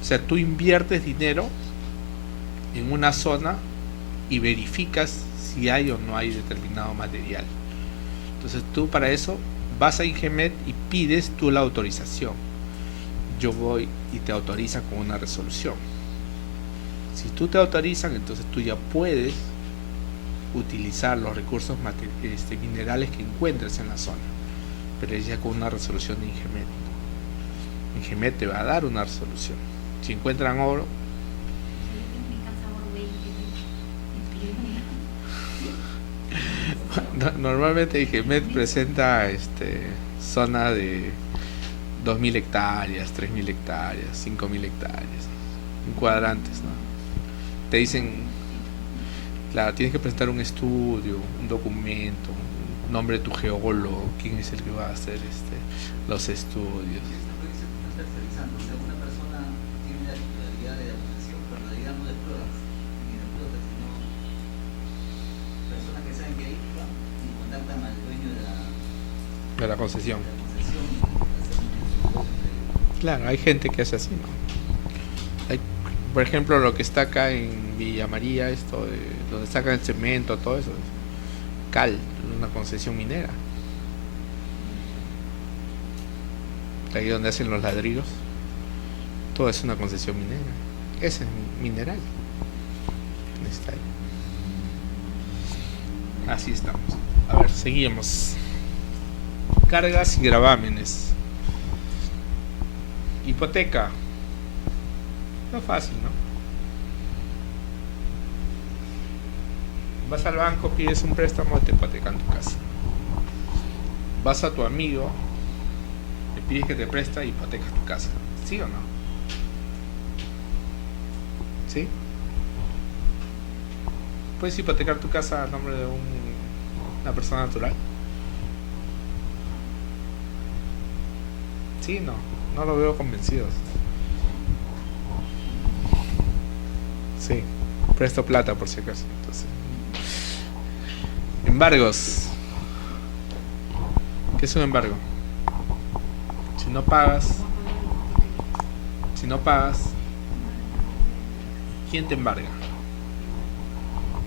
O sea, tú inviertes dinero en una zona y verificas si hay o no hay determinado material. Entonces tú para eso vas a IGEMET y pides tú la autorización. Yo voy y te autorizan con una resolución. Si tú te autorizan, entonces tú ya puedes utilizar los recursos minerales que encuentres en la zona, pero es ya con una resolución de IGEMET. IGEMET te va a dar una resolución. Si encuentran oro, normalmente IGEMET presenta zona de 2.000 hectáreas, 3.000 hectáreas, 5.000 hectáreas, en cuadrantes, ¿no? Te dicen, claro, tienes que presentar un estudio, un documento, un nombre de tu geólogo, quién es el que va a hacer los estudios. Esta proyección está tercerizando, o sea, una persona tiene la titularidad de la concesión, pero en realidad no de pruebas, ni de pruebas, sino personas que saben que ahí van y contactan al dueño de De la concesión. la concesión y hacen un negocio de... Claro, hay gente que hace así, ¿no? Hay, por ejemplo, lo que está acá en Villa María, donde sacan el cemento, todo eso, es Cal, una concesión minera. Ahí donde hacen los ladrillos, todo es una concesión minera. Ese es mineral. Está ahí. Así estamos. A ver, seguimos. Cargas y gravámenes. Hipoteca. No es fácil, ¿no? Vas al banco, pides un préstamo y te hipotecan tu casa. Vas a tu amigo, le pides que te presta y hipotecas tu casa. ¿Sí o no? ¿Sí? ¿Puedes hipotecar tu casa a nombre de una persona natural? Sí, no lo veo convencidos. Sí, presto plata por si acaso. Entonces, embargos. ¿Qué es un embargo? Si no pagas, ¿quién te embarga?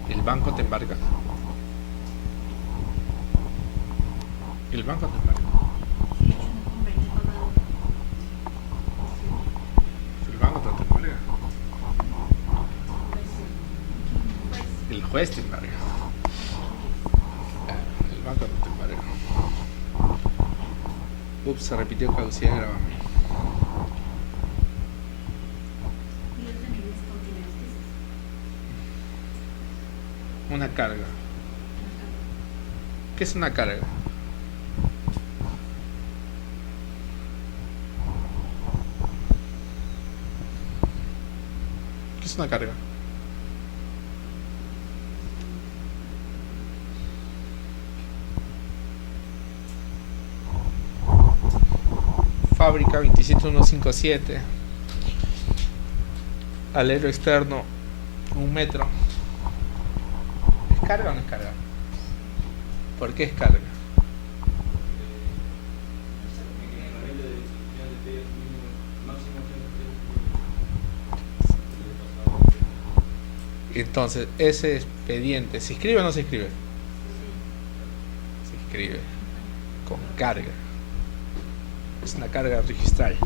¿El banco te embarga? El banco te embarga. El banco no te embarga. El juez te embarga. El banco no te embarga. Ups, se repitió caducidad de gravamen. Una carga. ¿Qué es una carga? ¿Qué es una carga? Fábrica 27157. Alero externo 1 metro. ¿Es carga o no es carga? ¿Por qué es carga? Entonces, ese expediente, ¿se escribe o no se escribe? Se escribe con carga. Es una carga registral.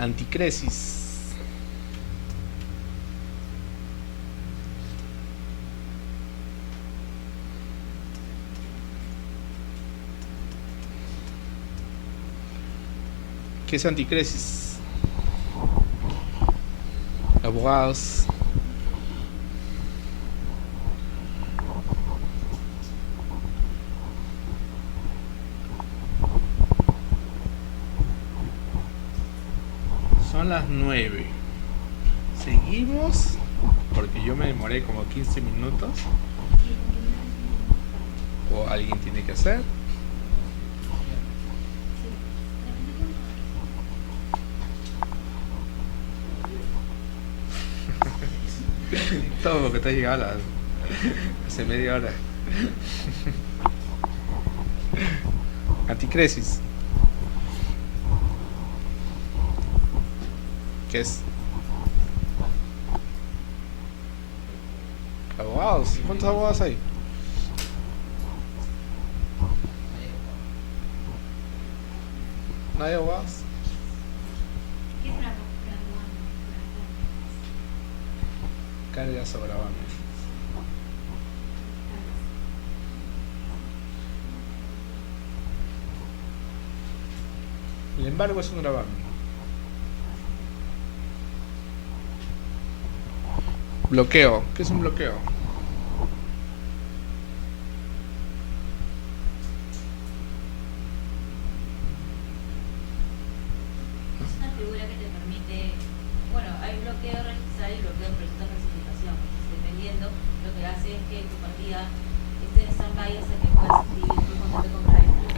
Anticresis. ¿Qué es anticresis? Abogados. Son las 9. Seguimos porque yo me demoré como 15 minutos. alguien tiene que hacer. Todo porque te has llegado hace media hora. Anticresis. ¿Qué es? Abogados. ¿Cuántos abogados hay? ¿No hay abogados? ¿Qué es graduando? Cargas o gravamen. El embargo es un gravamen. Bloqueo. ¿Qué es un bloqueo? Es una figura que te permite, bueno, hay bloqueo registral y bloqueo de proyecto de clasificación. Dependiendo, lo que hace es que tu partida esté en stand-by hasta que puedas escribir tu contrato de compra-venta.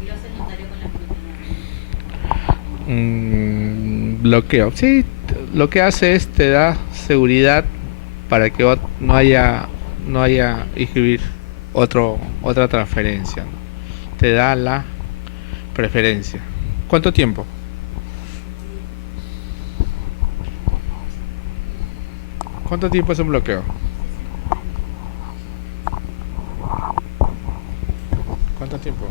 Y lo hace el notario con la escritura. Bloqueo. Sí, lo que hace es te da seguridad para que no haya inscribir otra transferencia, ¿no? Te da la preferencia. ¿Cuánto tiempo? ¿Cuánto tiempo es un bloqueo? ¿Cuánto tiempo?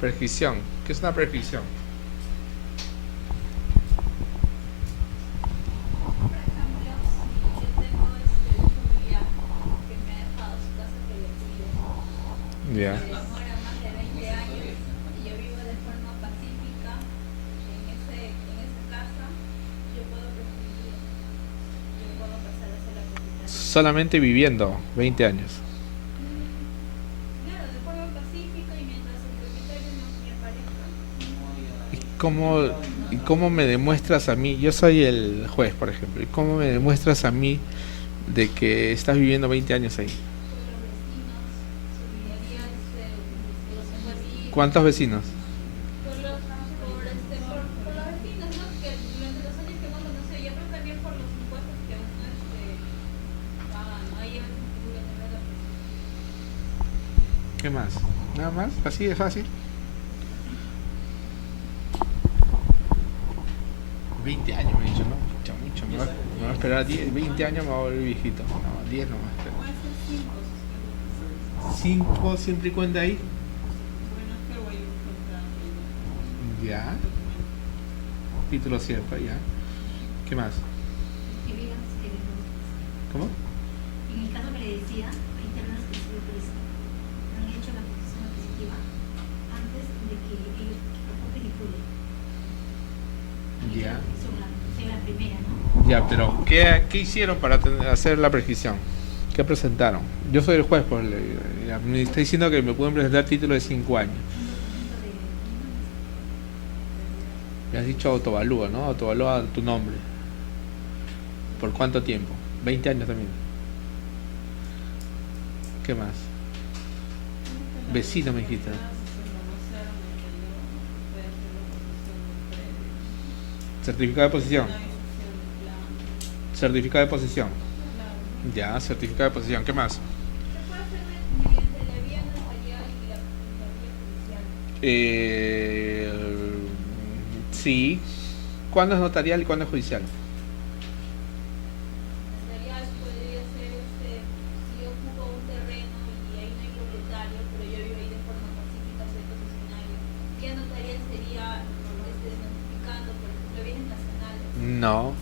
Prescripción. ¿Qué es una prescripción? Por ejemplo, si yo tengo un familiar que me ha dejado su casa que le cuide, Ya. se demora más de 20 años y yo vivo de forma pacífica en esa casa, yo puedo prescribir, yo puedo pasar a ser la propietaria. Solamente viviendo 20 años. Claro, de forma pacífica y mientras el propietario no me aparezca. ¿Y cómo me demuestras a mí? Yo soy el juez, por ejemplo. ¿Y cómo me demuestras a mí de que estás viviendo 20 años ahí? Por los vecinos, solidaridad, los vecinos. ¿Cuántos vecinos? Por los vecinos, ¿no? Que durante los años que uno conoce, yo creo también por los impuestos que uno paga, ¿no? Ahí llevan su figura de verdad. ¿Qué más? ¿Nada más? ¿Así de fácil? 20 años me he dicho, ¿no? Mucho. Me va a esperar 10, 20 años, me va a volver viejito. No, 10 no me va a esperar. Puede ser 5, 5 siempre y cuenta ahí. bueno, es que voy a encontrar Ya. Título cierto, ya. ¿Qué más? ¿Cómo? En el caso que le decía, hay terrenos que se prestan, han hecho la posición adquisitiva antes de que ellos proponen y pulen. Ya. Soy la primera, ¿no? Ya, pero ¿qué hicieron para hacer la prescripción? ¿Qué presentaron? Yo soy el juez, pues me está diciendo que me pueden presentar título de 5 años. Me has dicho autovalúa, ¿no? Autovalúa tu nombre. ¿Por cuánto tiempo? 20 años también. ¿Qué más? Vecino me dijiste. Certificado de posesión. Certificado de posesión. Ya, certificado de posesión. ¿Qué más? Se puede hacer mediante la vía notarial y la vía judicial. Sí. ¿Cuándo es notarial y cuándo es judicial? Notarial podría ser si yo ocupo un terreno y ahí no hay propietario, pero yo vivo ahí de forma pacífica, soy concesionario. Vía notarial sería notificando, por ejemplo, bienes nacionales. No.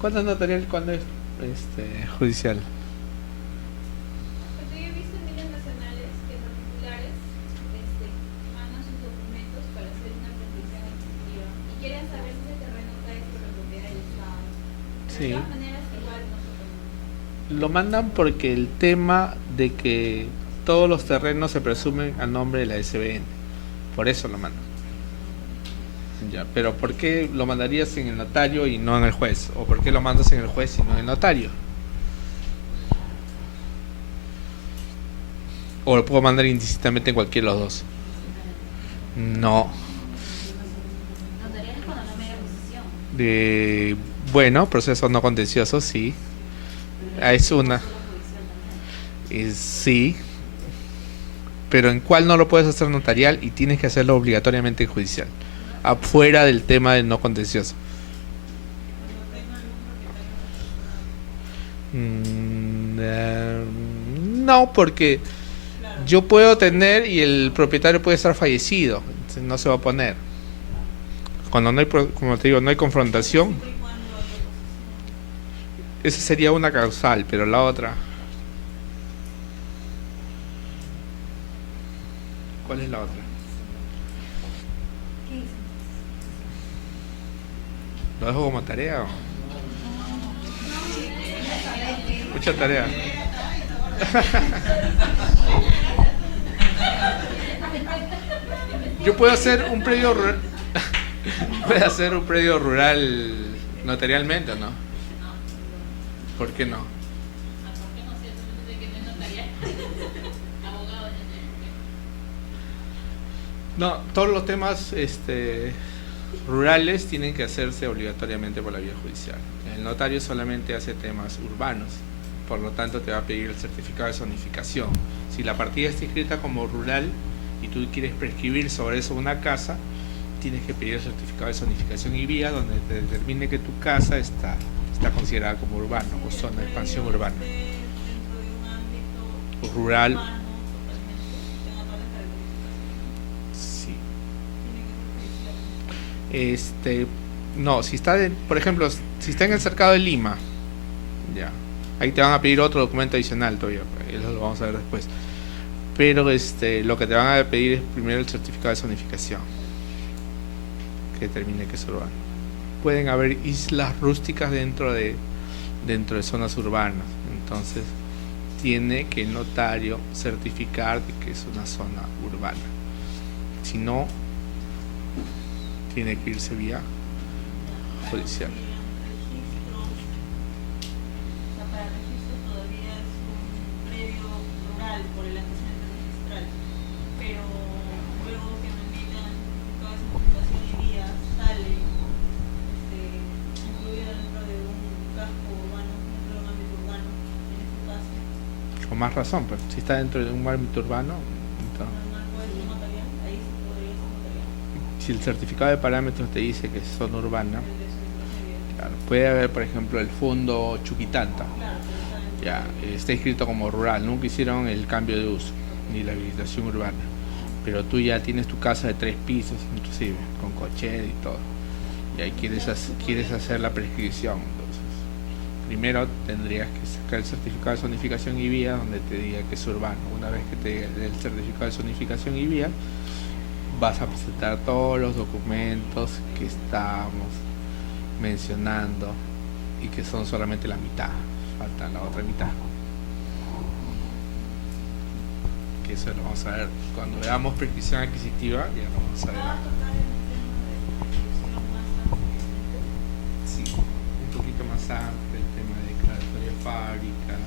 ¿Cuándo es notarial y cuándo es judicial? Porque yo he visto en bienes nacionales que particulares mandan sus documentos para hacer una prescripción adquisitiva y quieren saber si ese terreno cae sobre la propiedad del Estado. Sí. De todas maneras, igual no se puede. Lo mandan porque el tema de que todos los terrenos se presumen a nombre de la SBN. Por eso lo mandan. Ya, pero ¿por qué lo mandarías en el notario y no en el juez? ¿O por qué lo mandas en el juez y no en el notario? ¿O lo puedo mandar indistintamente en cualquiera de los dos? No. Notarial es cuando no me da posición. Bueno, proceso no contencioso, sí. Es una. Sí. Pero ¿en cuál no lo puedes hacer notarial y tienes que hacerlo obligatoriamente en judicial? Afuera del tema del no contencioso. No, porque yo puedo tener y el propietario puede estar fallecido, entonces no se va a poner. Cuando no hay, como te digo, no hay confrontación, esa sería una causal, pero la otra, ¿cuál es la otra? ¿Qué dicen? ¿Lo dejo como tarea o? Mucha tarea. Yo puedo hacer un predio rural. ¿Puedo hacer un predio rural notarialmente o no? ¿Por qué no? ¿Por qué no sé? Tú dices que no es notarial. Abogado, No, todos los temas rurales tienen que hacerse obligatoriamente por la vía judicial. El notario solamente hace temas urbanos, por lo tanto te va a pedir el certificado de zonificación. Si la partida está inscrita como rural y tú quieres prescribir sobre eso una casa, tienes que pedir el certificado de zonificación y vía donde te determine que tu casa está considerada como urbano o zona de expansión urbana. Dentro de un ámbito Rural, urbano, totalmente, tenga todas las características. sí. Tiene que ser judicial. No, si está, por ejemplo, si está en el cercado de Lima, ya, ahí te van a pedir otro documento adicional todavía, eso lo vamos a ver después. Pero lo que te van a pedir es primero el certificado de zonificación, que determine que es urbano. Pueden haber islas rústicas dentro de zonas urbanas, entonces tiene que el notario certificar de que es una zona urbana. Si no, tiene que irse vía judicial. Registros, o sea, para registros todavía es un predio rural por el antecedente registral, pero luego que me emitan toda esa certificación y vía sale incluido dentro de un casco urbano, dentro de un ámbito urbano, en este caso, Con más razón, pues si está dentro de un ámbito urbano, entonces, normal puede ser notarial, ahí se podría ser notarial. si el certificado de parámetros te dice que es zona urbana, El de zonificación, claro, puede haber, por ejemplo, el fondo Chuquitanta, claro, pero está dentro ya de- está inscrito como rural, nunca hicieron el cambio de uso ni la habilitación urbana, pero tú ya tienes tu casa de 3 pisos, inclusive con cochera y todo, y ahí quieres hacer la prescripción. Entonces, primero tendrías que sacar el certificado de zonificación y vía donde te diga que es urbano. Una vez que te dé el certificado de zonificación y vía, vas a presentar todos los documentos que estábamos mencionando y que son solamente la mitad, falta la otra mitad. Que eso lo vamos a ver cuando veamos prescripción adquisitiva, ya lo vamos a ver. Va a tocar el tema de prescripción más ampliamente. Sí, un poquito más amplio el tema de declaratoria de fábricas,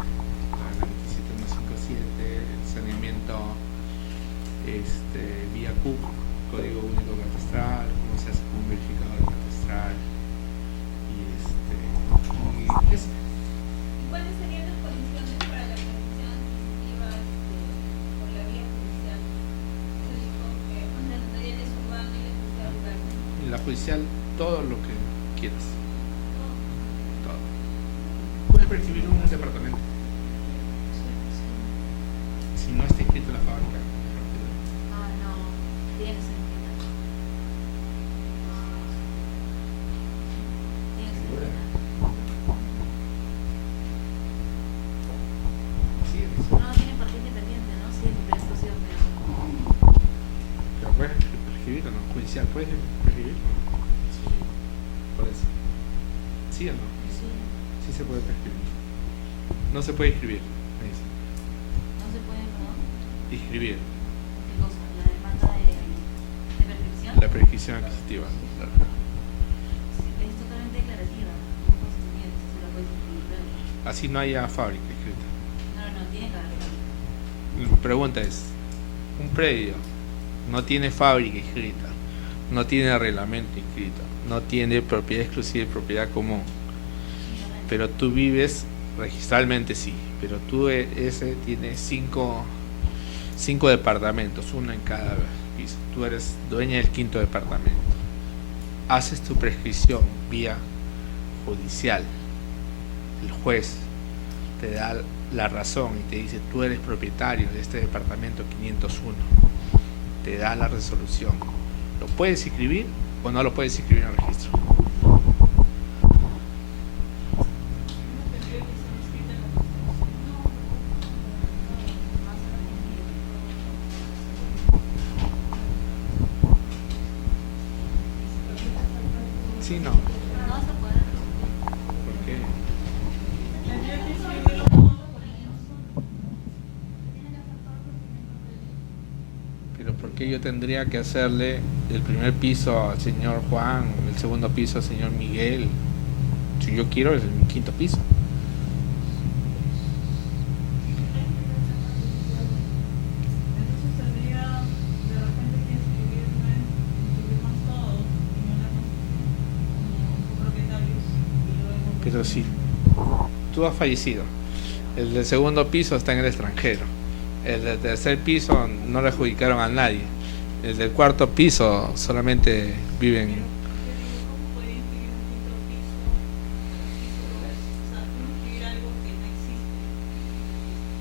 la 27157, el saneamiento vía CUC, Código Único Catastral, cómo se hace con un verificador catastral y eso. ¿Cuáles serían las condiciones para la prescripción adquisitiva por la vía judicial? Se dijo que la notarial es urbana y la judicial rural. En la judicial todo lo que quieras, todo. Puedes prescribir un departamento si no está inscrito en la fábrica. Ah, no. Tiene que ser escrita. Tiene que ser escrita. Sí, es. No tiene partida independiente, ¿no? Siempre es posible. Pero puedes prescribir o no, judicial, ¿puedes prescribir? Por eso. ¿Sí o no? Sí. Sí se puede prescribir. No se puede escribir, me dicen. No se puede, perdón. Inscribir. ¿Qué cosa? La demanda de prescripción. la prescripción adquisitiva. Claro. Es totalmente declarativa, no consentimiento, se lo puedes escribir luego. Así no haya fábrica escrita. No, tiene que haber fábrica. Mi pregunta es, un predio no tiene fábrica escrita, no tiene reglamento escrito, no tiene propiedad exclusiva y propiedad común, pero tú vives registralmente, sí, pero tú ese tiene cinco departamentos, uno en cada piso, tú eres dueña del quinto departamento, haces tu prescripción vía judicial, el juez te da la razón y te dice tú eres propietario de este departamento 501, te da la resolución, ¿lo puedes escribir o no lo puedes escribir en el registro? Sí, no. No vas a poder. ¿Por qué? Tendría que escribirlo todo por Pero ¿por qué yo tendría que hacerle el primer piso al señor Juan, el segundo piso al señor Miguel? Si yo quiero el quinto piso. Entonces tendría de repente que inscribirnos todos en una constitución como propietarios y luego. Pero si tú has fallecido, el del segundo piso está en el extranjero, el del tercer piso no le adjudicaron a nadie, el del cuarto piso solamente viven. ¿Cómo puede inscribir un quinto piso? O sea, ¿cómo inscribir algo que no existe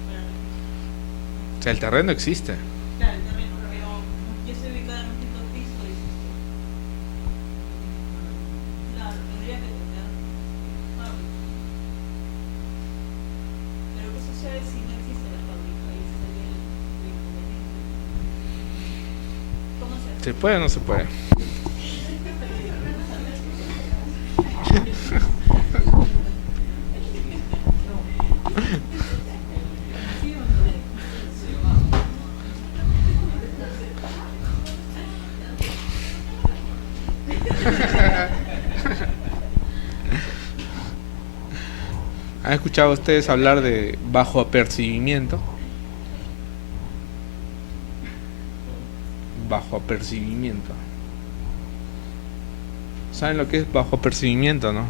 para registro? O sea, el terreno existe. Claro, el terreno, pero yo estoy ubicada en un quinto piso y claro, tendría que tener fábrica. Pero ¿qué sucede si no existe la fábrica? Ahí sería el inconveniente. ¿Cómo se hace? ¿Se puede o no se puede? ¿Han escuchado ustedes hablar de bajo apercibimiento? Bajo apercibimiento. ¿Saben lo que es bajo apercibimiento, no?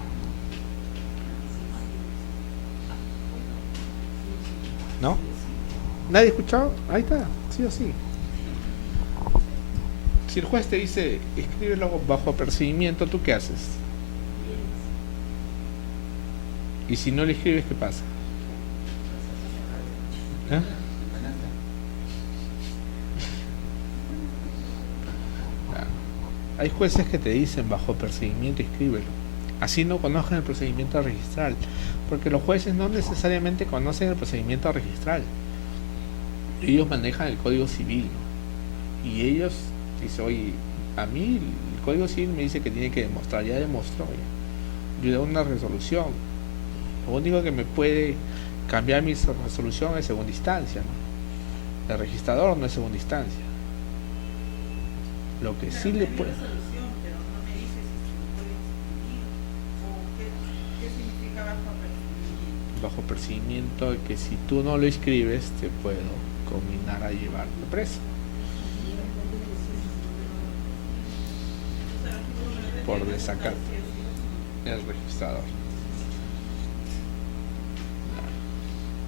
¿No? ¿Nadie ha escuchado? Ahí está, sí o sí. Si el juez te dice, escríbelo bajo apercibimiento, ¿tú qué haces? Y si no le escribes, ¿qué pasa? ¿Eh? Claro. Hay jueces que te dicen bajo procedimiento escríbelo. Así no conozcan el procedimiento registral, porque los jueces no necesariamente conocen el procedimiento registral. Ellos manejan el Código Civil, ¿no? Y ellos dicen, oye, a mí el Código Civil me dice que tiene que demostrar, ya demostró, ya. Yo doy una resolución. Lo único que me puede cambiar mi resolución es segunda instancia, ¿no? El registrador no es segunda instancia. Lo que sí le puede... Resolución, pero no me dice si se lo puede inscribir o qué significa bajo apercibimiento. Bajo procedimiento que si tú no lo escribes te puedo combinar a llevarte preso por desacato el registrador.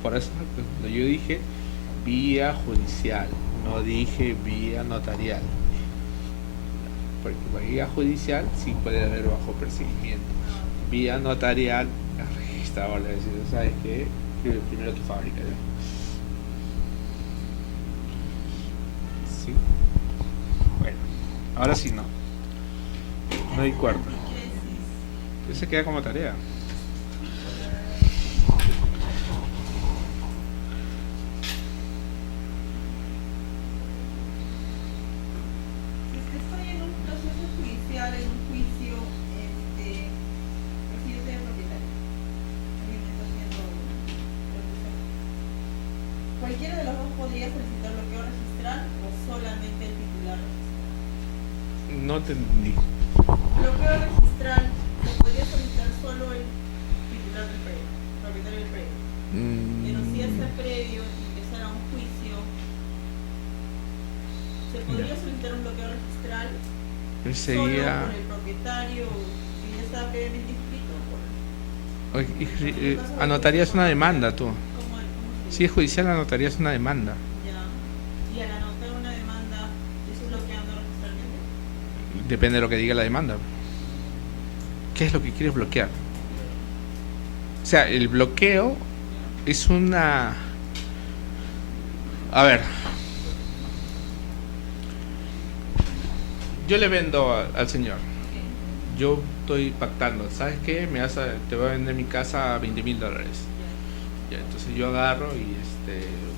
Por eso yo dije vía judicial, no dije vía notarial, porque vía judicial sí puede haber bajo procedimiento, vía notarial el registrador le dice, ¿sabes qué? Escribe primero tu fábrica, ¿ya? Sí. Bueno, ahora sí no hay cuarto. Eso queda como tarea. Si es que estoy en un proceso judicial, en un juicio, si yo soy el propietario, alguien me está haciendo procesar. ¿Cualquiera de los dos podría solicitar bloqueo registral o solamente el titular registral? No te entendí. Bloqueo registral lo podría solicitar solo el titular del predio, propietario del predio. Pero si ese predio empezara un juicio, ¿se podría solicitar un bloqueo registral solo Sería... por el propietario que ya está previamente inscrito? Anotarías una demanda tú. ¿Cómo Si es judicial, anotarías una demanda. Ya. Y al anotar una demanda, ¿eso es bloqueando registralmente? Depende de lo que diga la demanda. ¿Qué es lo que quieres bloquear? O sea, el bloqueo es una... A ver. Yo le vendo al señor. Yo estoy pactando. ¿Sabes qué? Te voy a vender mi casa a $20,000. Ya, entonces yo agarro y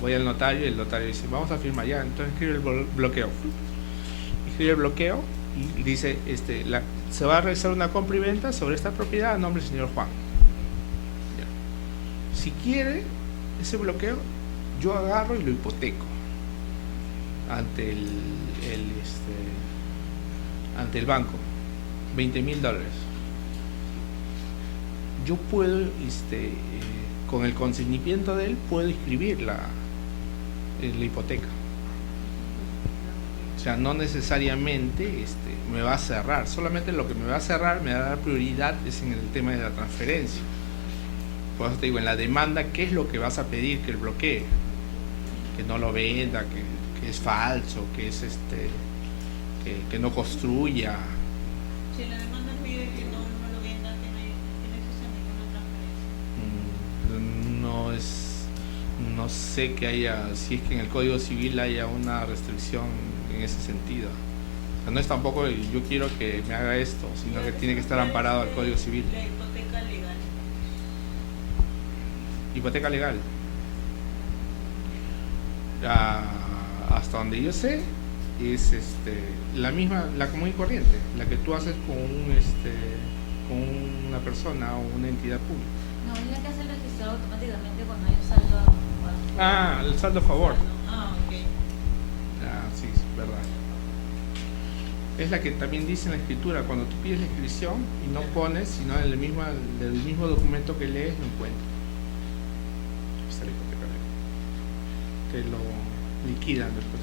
voy al notario y el notario dice, vamos a firmar ya. Entonces escribe el bloqueo. Escribe el bloqueo y dice, se va a realizar una compra y venta sobre esta propiedad a nombre del señor Juan. Ya. Si quiere ese bloqueo, yo agarro y lo hipoteco ante ante el banco. $20,000. Yo puedo, con el consentimiento de él, puedo inscribir la hipoteca. O sea, no necesariamente me va a cerrar. Solamente lo que me va a cerrar, me va a dar prioridad es en el tema de la transferencia. Por eso te digo, en la demanda, ¿qué es lo que vas a pedir que él bloquee? Que no lo venda, que es falso, que es que no construya. Si la demanda pide que no lo venda, que no existe ninguna transferencia. No sé que haya, si es que en el Código Civil haya una restricción en ese sentido. O sea, no es tampoco yo quiero que me haga esto, sino que tiene que estar amparado al Código Civil. La hipoteca legal. Hipoteca legal. Hasta donde yo sé es la misma, la común y corriente, la que tú haces con una persona o una entidad pública. No, es la que hace el registrado automáticamente cuando hay un saldo a favor. El saldo a favor. Ok. Sí, es verdad. Es la que también dice en la escritura, cuando tú pides la inscripción y no pones, sino en el mismo documento que lees, lo encuentras. Está la hipoteca legal. Te lo liquidan después.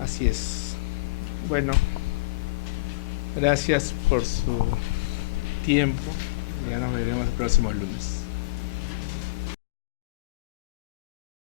Así es. Bueno, gracias por su tiempo. Ya nos veremos el próximo lunes.